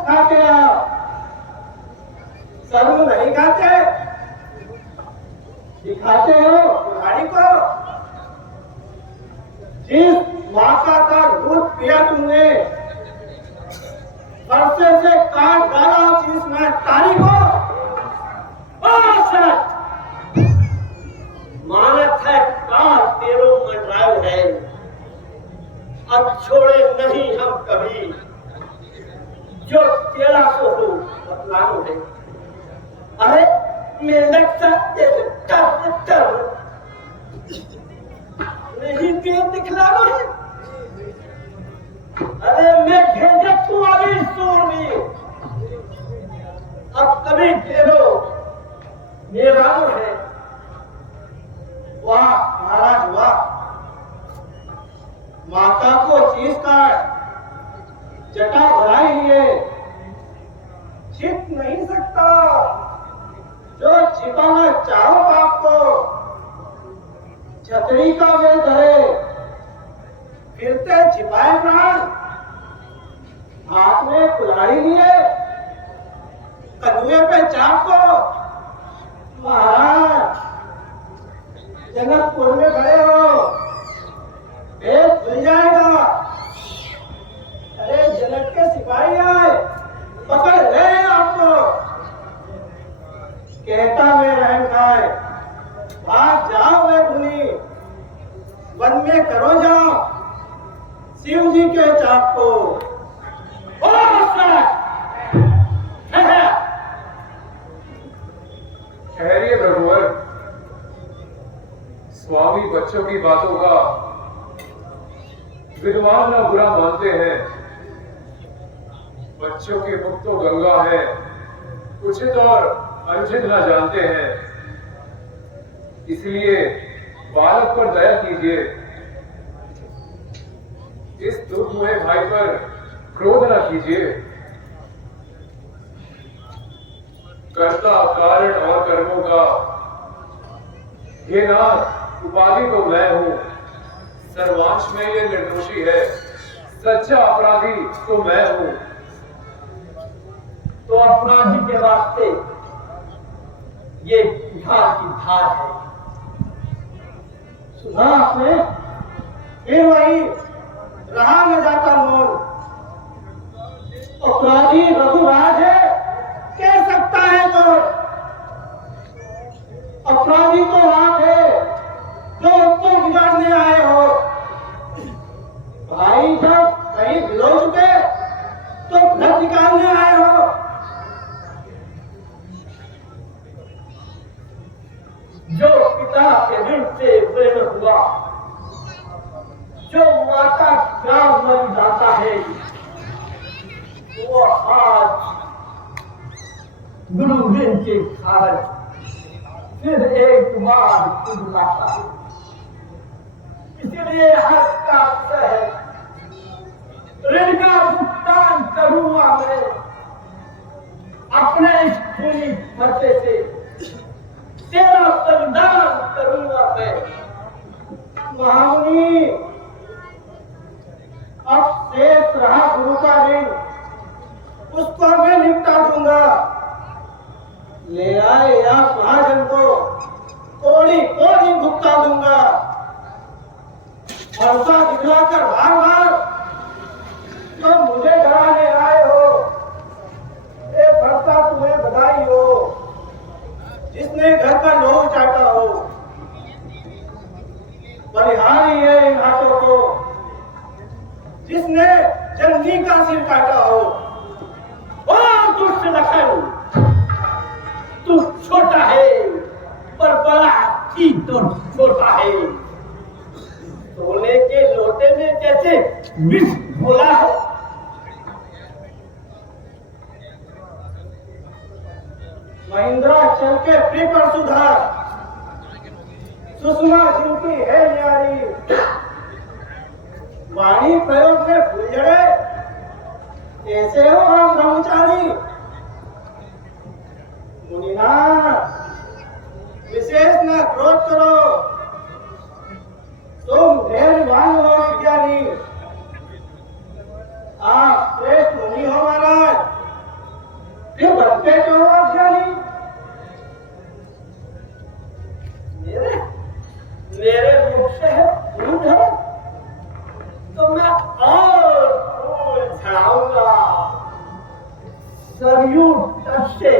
खाते आप? शर्म नहीं खाते? दिखाते हो कुल्हाड़ी को? जिस माता का दूध पिया तुमने, बरसे से काट डाला उस इसमें तारी को। मानत है काल तेरो मंडराव है, अब छोड़े नहीं हम कभी, जो तेरा को हो बतलाओ है। अरे मेंढक सा नहीं पेड़ दिखलाओ है। अरे मैं घेजक तू अभी सूर में, अब कभी तेरो मेरा है। वाह महाराज वाह, माता को चीज का जटा बढ़ाई लिए छिप नहीं सकता। जो छिपाना चाहो आपको, छतरी का वे धरे फिरते छिपाए प्राण। हाथ में कुल्हाड़ी लिए कन्हुए पे चाको। महाराज जनकपुर में खड़े हो, पेट खुल जाएगा। अरे जनक के सिपाही आए, पकड़ ले आपको। कहता में रहन खाए, भाग जाओ वे भूली, वन में करो जाओ शिव जी के चाप को। ठहरिए प्रभुवर, स्वामी बच्चों की बातों का विद्वान न बुरा मानते हैं। बच्चों के मुख तो गंगा है, उचित और अनुचित न जानते हैं, इसलिए बालक पर दया कीजिए। इस दुर्मुहे भाई पर क्रोध न कीजिए। कर्ता कारण और कर्मों का हे नाथ उपाधि तो मैं हूं, सर्वांश में ये निर्दोषी है, सच्चा अपराधी तो मैं हूं। तो अपराधी के वास्ते ये धार की धार है। सुना आपने? फिर वही रहा न जाता मोल। अपराधी रघुराज है, कह सकता है तो। अपराधी तो आप है जो उसको बिगाड़ने आए हो। भाई जब कहीं गिरो चुके तो घर निकालने आए हो। जो पिता के दिल से प्रेम हुआ, जो माता का मन जाता है, वो आज गुरु ऋण के कारण फिर एक बार खुद लाता है। इसलिए हर का है ऋण का भुगतान करूंगा मैं अपने इस खूनी खर्चे से, तेरा बलिदान करूंगा मैं। महामुनि, अब शेष रहा गुरु का ऋण, उसको मैं निपटा दूंगा। ले आए या महाजन को कोड़ी कोड़ी भुगता दूंगा। भरसा दिखलाकर बार बार तो मुझे डराने आए हो। ये भरसा तुम्हें बधाई हो, जिसने घर का लोह चाटा हो। बलिहारी है इन हाथों को, जिसने जंगी का सिर काटा हो। ओ दुष्ट लखन, तू छोटा है पर बड़ा ठीक तो छोटा है। सोने के लोटे में जैसे विष घोला है। महिंद्रा चल के प्रिय पर सुधार, सुषमा जिनकी है न्यारी। वाणी प्रयोग में फुलझड़े, कैसे हो आप ब्रह्मचारी? मुनिनाथ, विशेष न क्रोध करो, तुम धैर्यवान हो विज्ञानी। आप श्रेष्ठ मुनि हो महाराज, सरयू तट से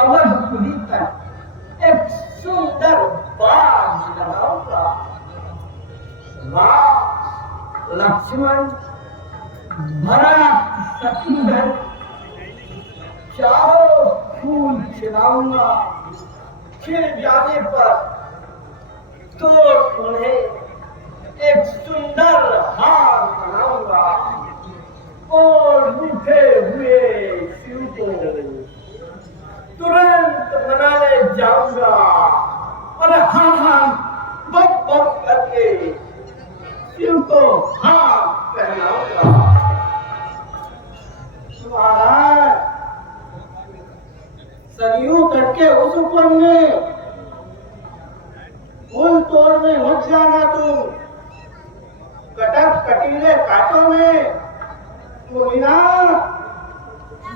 अवधपुरी तक एक सुंदर बाग लगाऊंगा। राम लक्ष्मण भरत शत्रुघ्न चारों फूल खिलाऊंगा। खिल जाने पर तो उन्हें एक सुंदर हार बनाऊंगा और रूठे हुए शिव को तुरंत मनाने जाऊंगा और हम बक बक करके शिव को हार पहनाऊंगा। महाराज, सरयू तट के उस ऊपर में फूल तोड़ने मत जाना तुम। कटक कटीले कांटों में मुनिना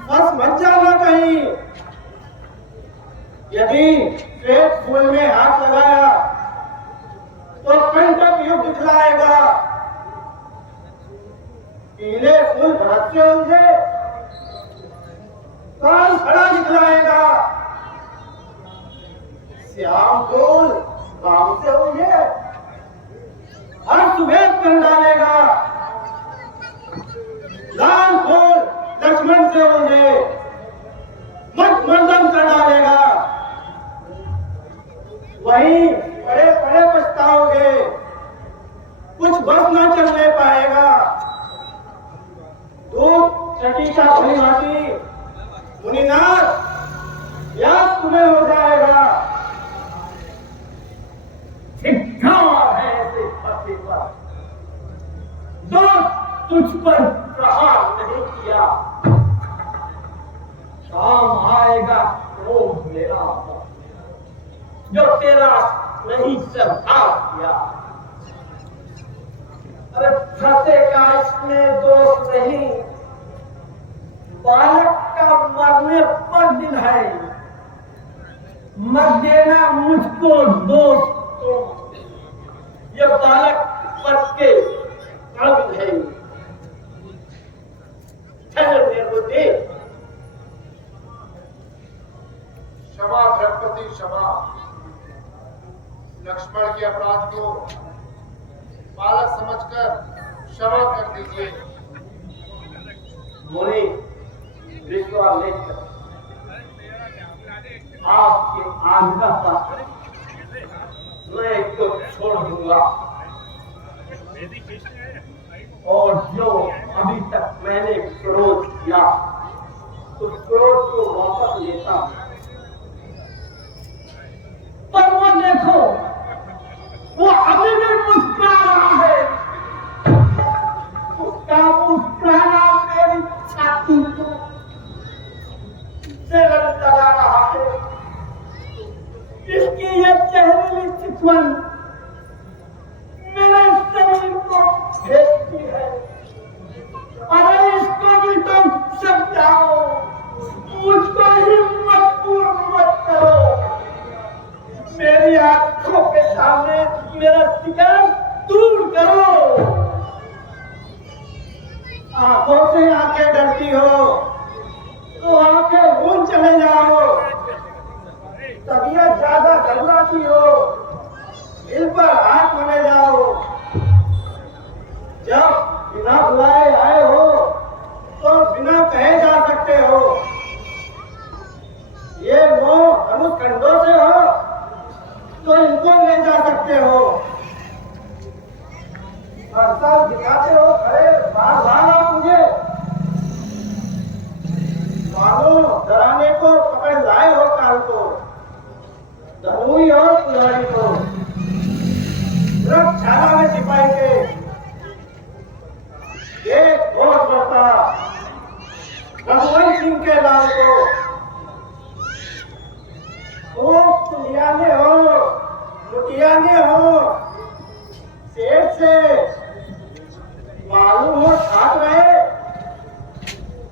फंस मत जाना कहीं। यदि श्वेत फूल में हाथ लगाया तो कंटक युग दिखलाएगा। पीले फूल भरत से उलझे कान खड़ा दिखलाएगा। श्याम फूल राम से उलझे हर सुभेद कर डालेगा। लाल फूल लक्ष्मण से उलझे मत मर्दन कर डालेगा। वहीं बड़े बड़े पछताओगे, कुछ बस न चलने पाएगा। दूध चटी का भली मुनिनाथ याद तुम्हें हो जाएगा। धिक्कार है ऐसे फंसे पर जो तुझ पर प्रहार नहीं किया। शाम आएगा क्रोध मेरा जो तेरा नहीं स्वीकार किया। अरे फंसे का इसमें दोष नहीं, बालक का मरने पर दिन है। मत देना मुझको दोष तो ये बालक पद के अब है। ठहरने को दे। क्षमा भ्रगपति क्षमा। लक्ष्मण के अपराध को बालक समझकर क्षमा कर दीजिए। मुनि विश्वामित्र आपके आज्ञा पर मैं इसको छोड़ दूंगा और जो अभी तक मैंने क्रोध किया उस क्रोध को वापस लेता हूं। पर वो देखो, वो अभी भी मुस्कुरा रहा है। उसका मुस्कुराना मेरी छाती को जलन लगा रहा है। इसकी ये जहरीली चितवन मेरे शरीर को भेजती है। अरे इसको भी तुम समझाओ, मुझको हिम्मत पूर्ण मत करो। मेरी आंखों के सामने मेरा शिकार दूर करो। आंखों से आंखें डरती हो तो आंखें भूल चले जाओ। तबीयत ज्यादा घबराती हो दिल पर हाथ मने जाओ। जब बिना बुलाए आए हो तो बिना कहे जा सकते हो। ये मोह धनुष खंडों से हो तो इनको ले जा सकते हो। हर साल दिखाते हो खड़े बार बार आप मुझे मानो डराने को पकड़ लाए हो काल को, धनुई और कुल्हाड़ी को। छाला में सिपाही के एक बहुत बड़ता रघुवंश सिंह के लाल को लियाने हो लुटियाने हो शेर से मालूम हो छाप रहे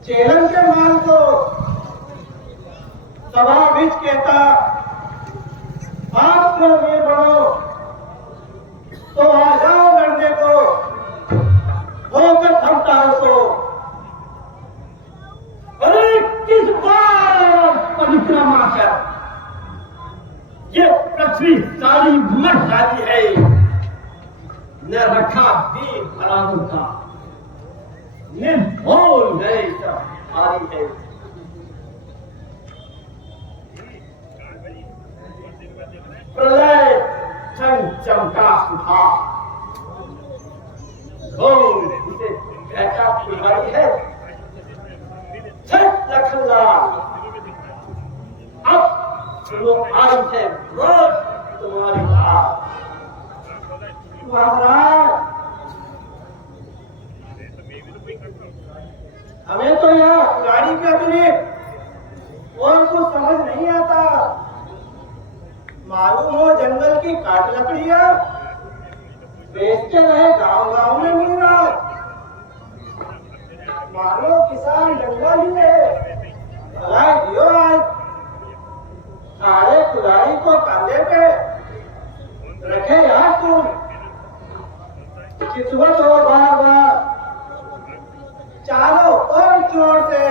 चेलन के माल को। सभा बीच कहता आप को वीर बनो तो आ जाओ लड़ने को, होकर थमता को। अरे भी बराबर था। निर्भोल है सब भारी है। प्रलय चमका सुखा घोर जिसे कहता तुम्हारी है। छठ लखनलाल अब सुनो आई है रोज तुम्हारी बात। महाराज हमें तो यह गाड़ी के अतिरिक्त और कुछ समझ नहीं आता। मालूम हो जंगल की काट लकड़ियां बेचते रहे गांव में मिल रहा। मानो किसान जंगल ही है। भलाई दियो आज सारे कुदारी को कांधे पे रखे यार तुम। किस्मत हो बार बार चालो और जोर से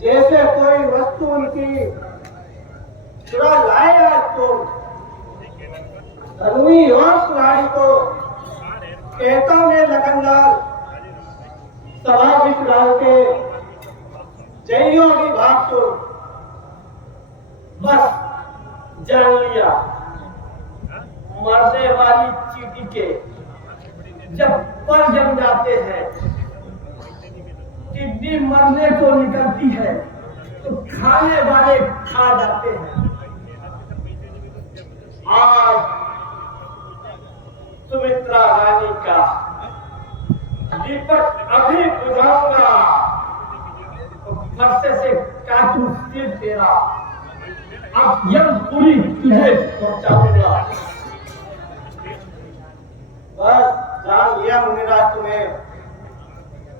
जैसे कोई वस्तु उनकी चुरा लाए आज तुम। धनुई और कुल्हाड़ी को कहता मैं लखनलाल सवा बिछ डाल के जइयो की भाग तुम। बस जान लिया मरने वाली चींटी के जब पर जम जाते हैं टिड्डी मरने को निकलती है तो खाने वाले खा जाते हैं। आज सुमित्रा रानी का दीपक अभी बुझाऊंगा तो फरसे से काटू सिर तेरा। अब यमपुरी तुझे पहुंचाऊंगा। बस जान लिया मुनिराज तुम्हें।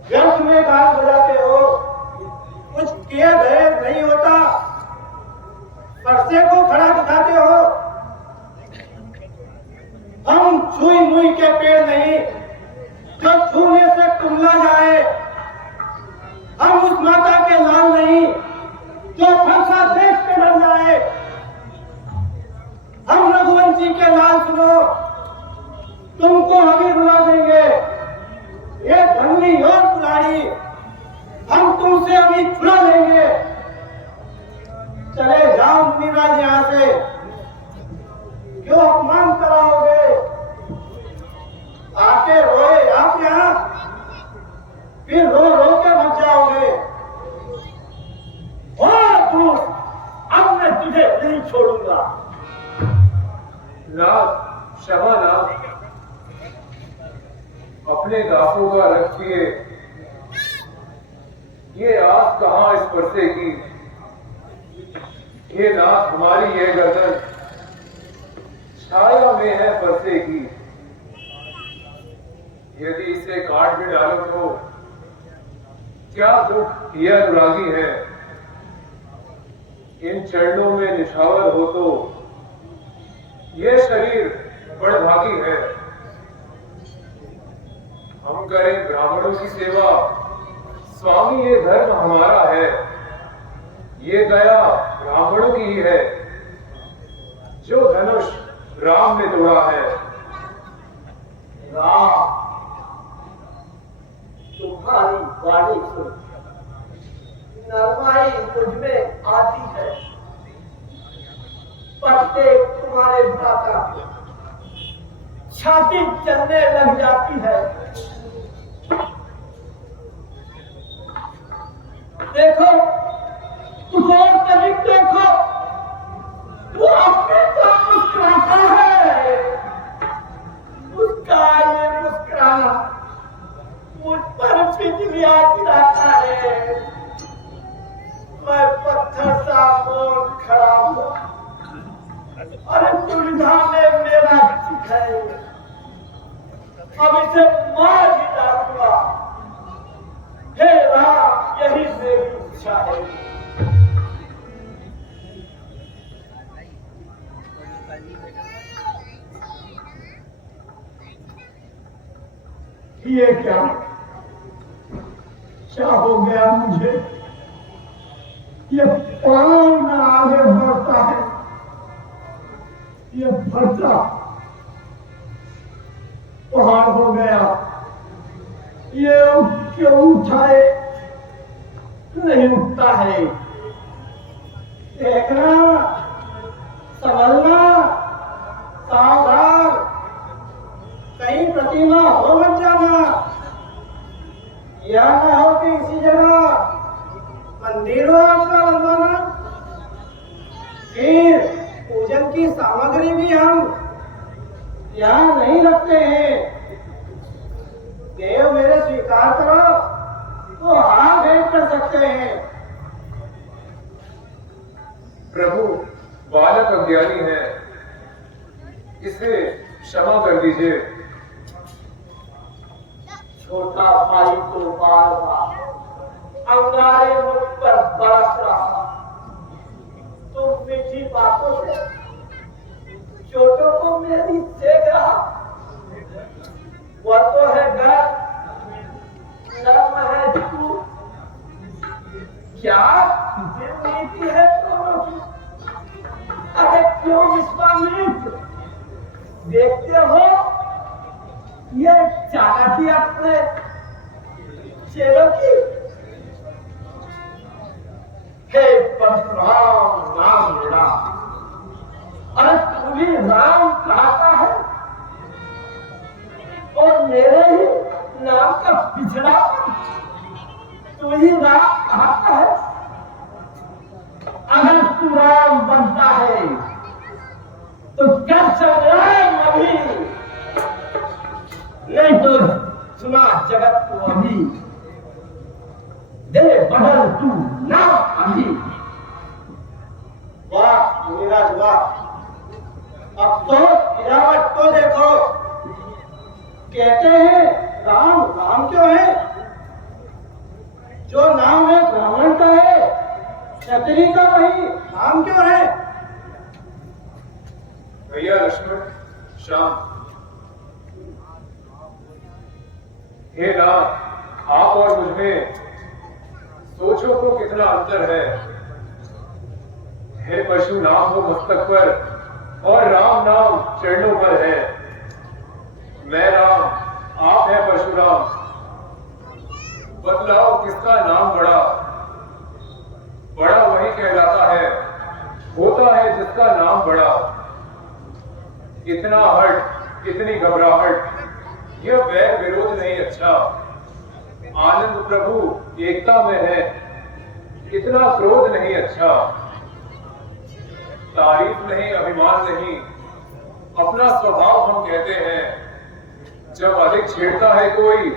व्यर्थ में गान बजाते हो। कुछ किए गए नहीं होता। फरसे को खड़ा दिखाते हो। हम छुई मुई के पेड़ नहीं जो छूने से कुमला जाए। हम उस माता के लाल नहीं जो फरसा देख के डर जाए। हम रघुवंशी के लाल सुनो तुमको अभी रुला देंगे। ये धनवी और कुल्हाड़ी हम तुमसे अभी छुड़ा लेंगे। चले जाओ मुनिराज यहाँ से। क्यों अपमान कराओगे? आके रोए आप यहाँ फिर रो रो के मच जाओगे। और अब मैं तुझे नहीं छोड़ूंगा। नाथ क्षमा नाथ, अपने दासों का रखिए। ये आस कहां इस परसे की। ये नाथ हमारी ये गर्दन छाया में है परसे की। यदि इसे काट भी डालो तो क्या दुख ये अनुरागी है। इन चरणों में निछावर हो तो ये शरीर बड़भागी है। हम करें ब्राह्मणों की सेवा, स्वामी ये धर्म हमारा है। ये दया ब्राह्मणों की ही है जो धनुष राम ने तोड़ा है। राम तुम्हारी वाणी सुन नरमाई मुझमें आती है। प्रत्येक तुम्हारे भ्राता छाती चलने लग जाती है। देखो कुछ और तरीक देखो। वो अपने तो मुस्कुराता है। उसका ये मुस्कुराना मुझ पर बिजलियां गिराता है। मैं पत्थर सा मोड़ खड़ा हूं। अरे दुविधा में मेरा चित है। अब इसे मार ही डालूंगा। हे राम यही मेरी इच्छा है। ये क्या हो गया मुझे। ये पांव में आगे बढ़ता है। ये फरसा पहाड़ हो गया। ये क्यों उठाए नहीं उठता है। देखना, समझना, सावधान, कहीं प्रतिमा हो मत जाना। यह ना हो कि इसी जगह मंदिर हो आपका बनवाना। फिर पूजन की सामग्री भी हम यहाँ नहीं रखते हैं। देव मेरे स्वीकार करो तो हाथ भेंट कर सकते हैं। प्रभु बालक अज्ञानी है, इसे क्षमा कर दीजिए। छोटा भाई तो बार बार अंगारे मुझ पर बरस रहा। तुम मीठी बातों से छोटों को मेरी सेक रहा। वह तो है डर, नर्म है तू। क्या तुझे नीति है दोनों की? अरे क्यों विश्वामित्र, देखते हो ये चालाकी अपने शेरों की। हे परशुराम राम मेरा, अरे तू भी राम कहता है और मेरे ही नाम का पिछड़ा तू ही राम कहता है। अगर तू राम बनता है तो क्या संग्राम अभी, नहीं तो सुना जगत को अभी। दे बदल तू ना अभी। वाह मेरा वाह, अब तो गिरावट तो देखो। कहते हैं राम राम क्यों है? जो नाम है ब्राह्मण का है, क्षत्रिय का वही नाम क्यों है? भैया लक्ष्मण, शाम। हे राम, आप और मुझ में सोचो तो कितना अंतर है। हे पशु नाम हो मस्तक पर और राम नाम चरणों पर है। मैं राम, आप है परशुराम। बतलाओ किसका नाम बड़ा? बड़ा वही कहलाता है, होता है जिसका नाम बड़ा। इतना हट, इतनी घबराहट, यह वैर विरोध नहीं अच्छा। आनंद प्रभु एकता में है, इतना क्रोध नहीं अच्छा। तारीफ नहीं, अभिमान नहीं, अपना स्वभाव हम कहते हैं। जब अधिक छेड़ता है कोई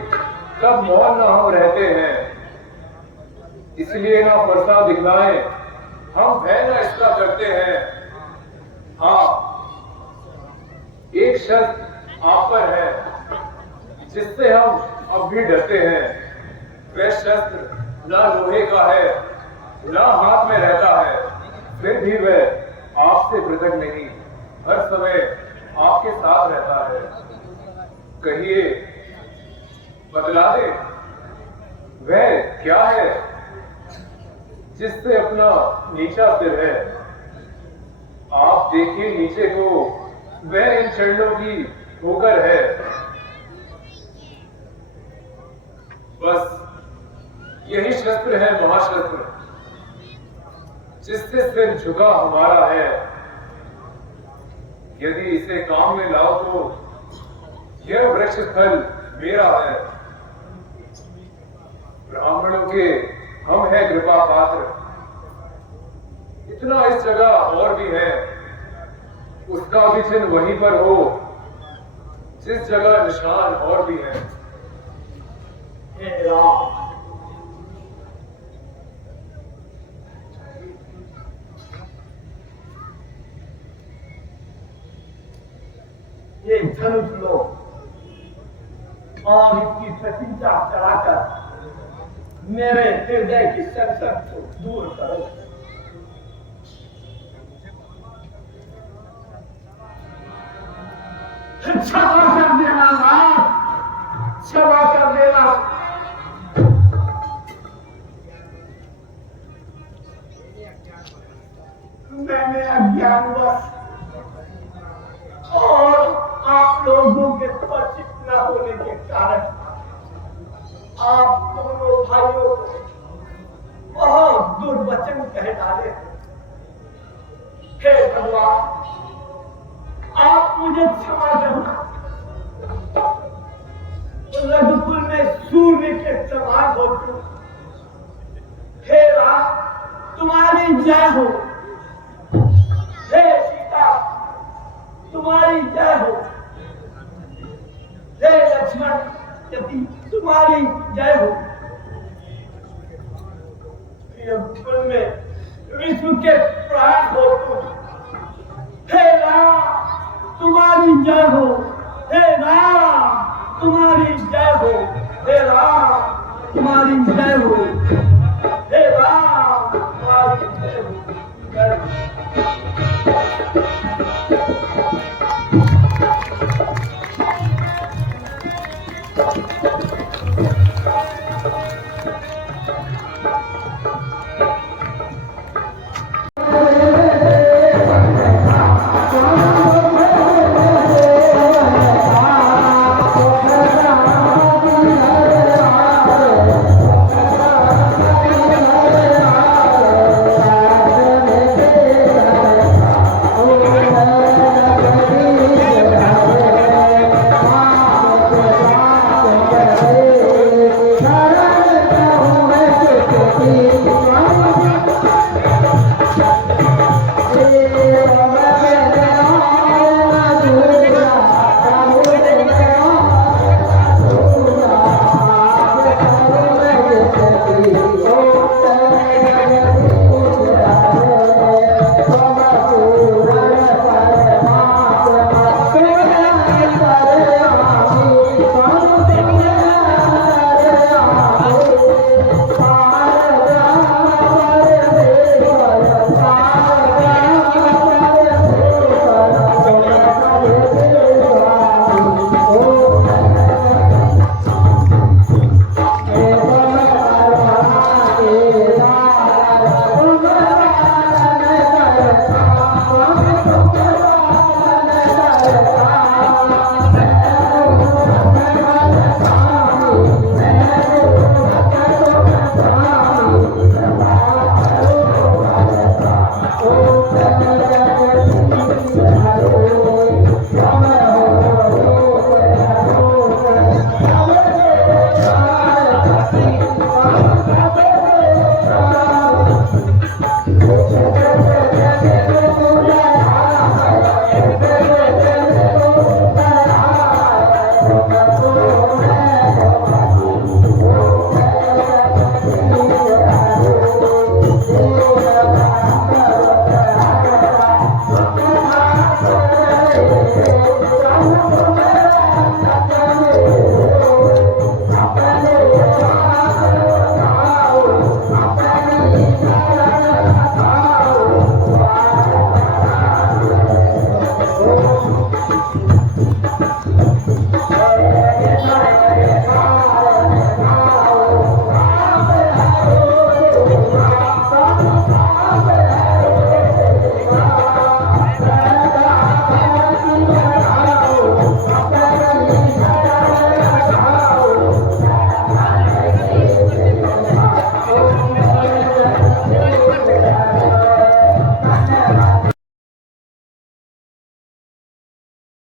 तब मौन न हम रहते हैं। इसलिए ना फरसा दिखलाएं, हम भय न इसका करते हैं। हाँ, एक शस्त्र आप पर है जिससे हम अब भी डरते हैं। वह शस्त्र ना लोहे का है, ना हाथ में रहता है, फिर भी वह आपसे पृथक नहीं, हर समय आपके साथ रहता है। कहिए, बतला दे, वह क्या है जिससे अपना नीचा सिर है? आप देखिए नीचे को, वह इन चरणों की ठोकर है। बस यही शस्त्र है, महाशस्त्र, जिससे सिर झुका हमारा है। यदि इसे काम में लाओ तो यह वृक्ष फल मेरा है। ब्राह्मणों के हम हैं कृपा पात्र। इतना इस जगह और भी है, उसका भी चिन्ह वहीं पर हो जिस जगह निशान और भी है। हे राम, ये धनुष लो और इसकी प्रतीक्षा चढ़ाकर मेरे हृदय की संकट को दूर करो। क्षमा कर देना राम, क्षमा कर देना। मैंने अज्ञानवश और आप लोगों के पर इतना न होने के कारण आप दोनों भाइयों को बहुत दुर्वचन कह डाले। हे भगवान, आप मुझे क्षमा करना। रघुकुल में सूर्य के समान हो तुम। हे राम, तुम्हारी जय हो। हे सीता, तुम्हारी जय हो। हे लक्ष्मण यदि तुम्हारी जय हो। रघुकुल में विष्णु के प्राण हो तुम। हे राम, तुम्हारी जय हो। हे राम, तुम्हारी जय हो। हे राम, तुम्हारी जय हो। हे राम, तुम्हारी जय हो। जय हो।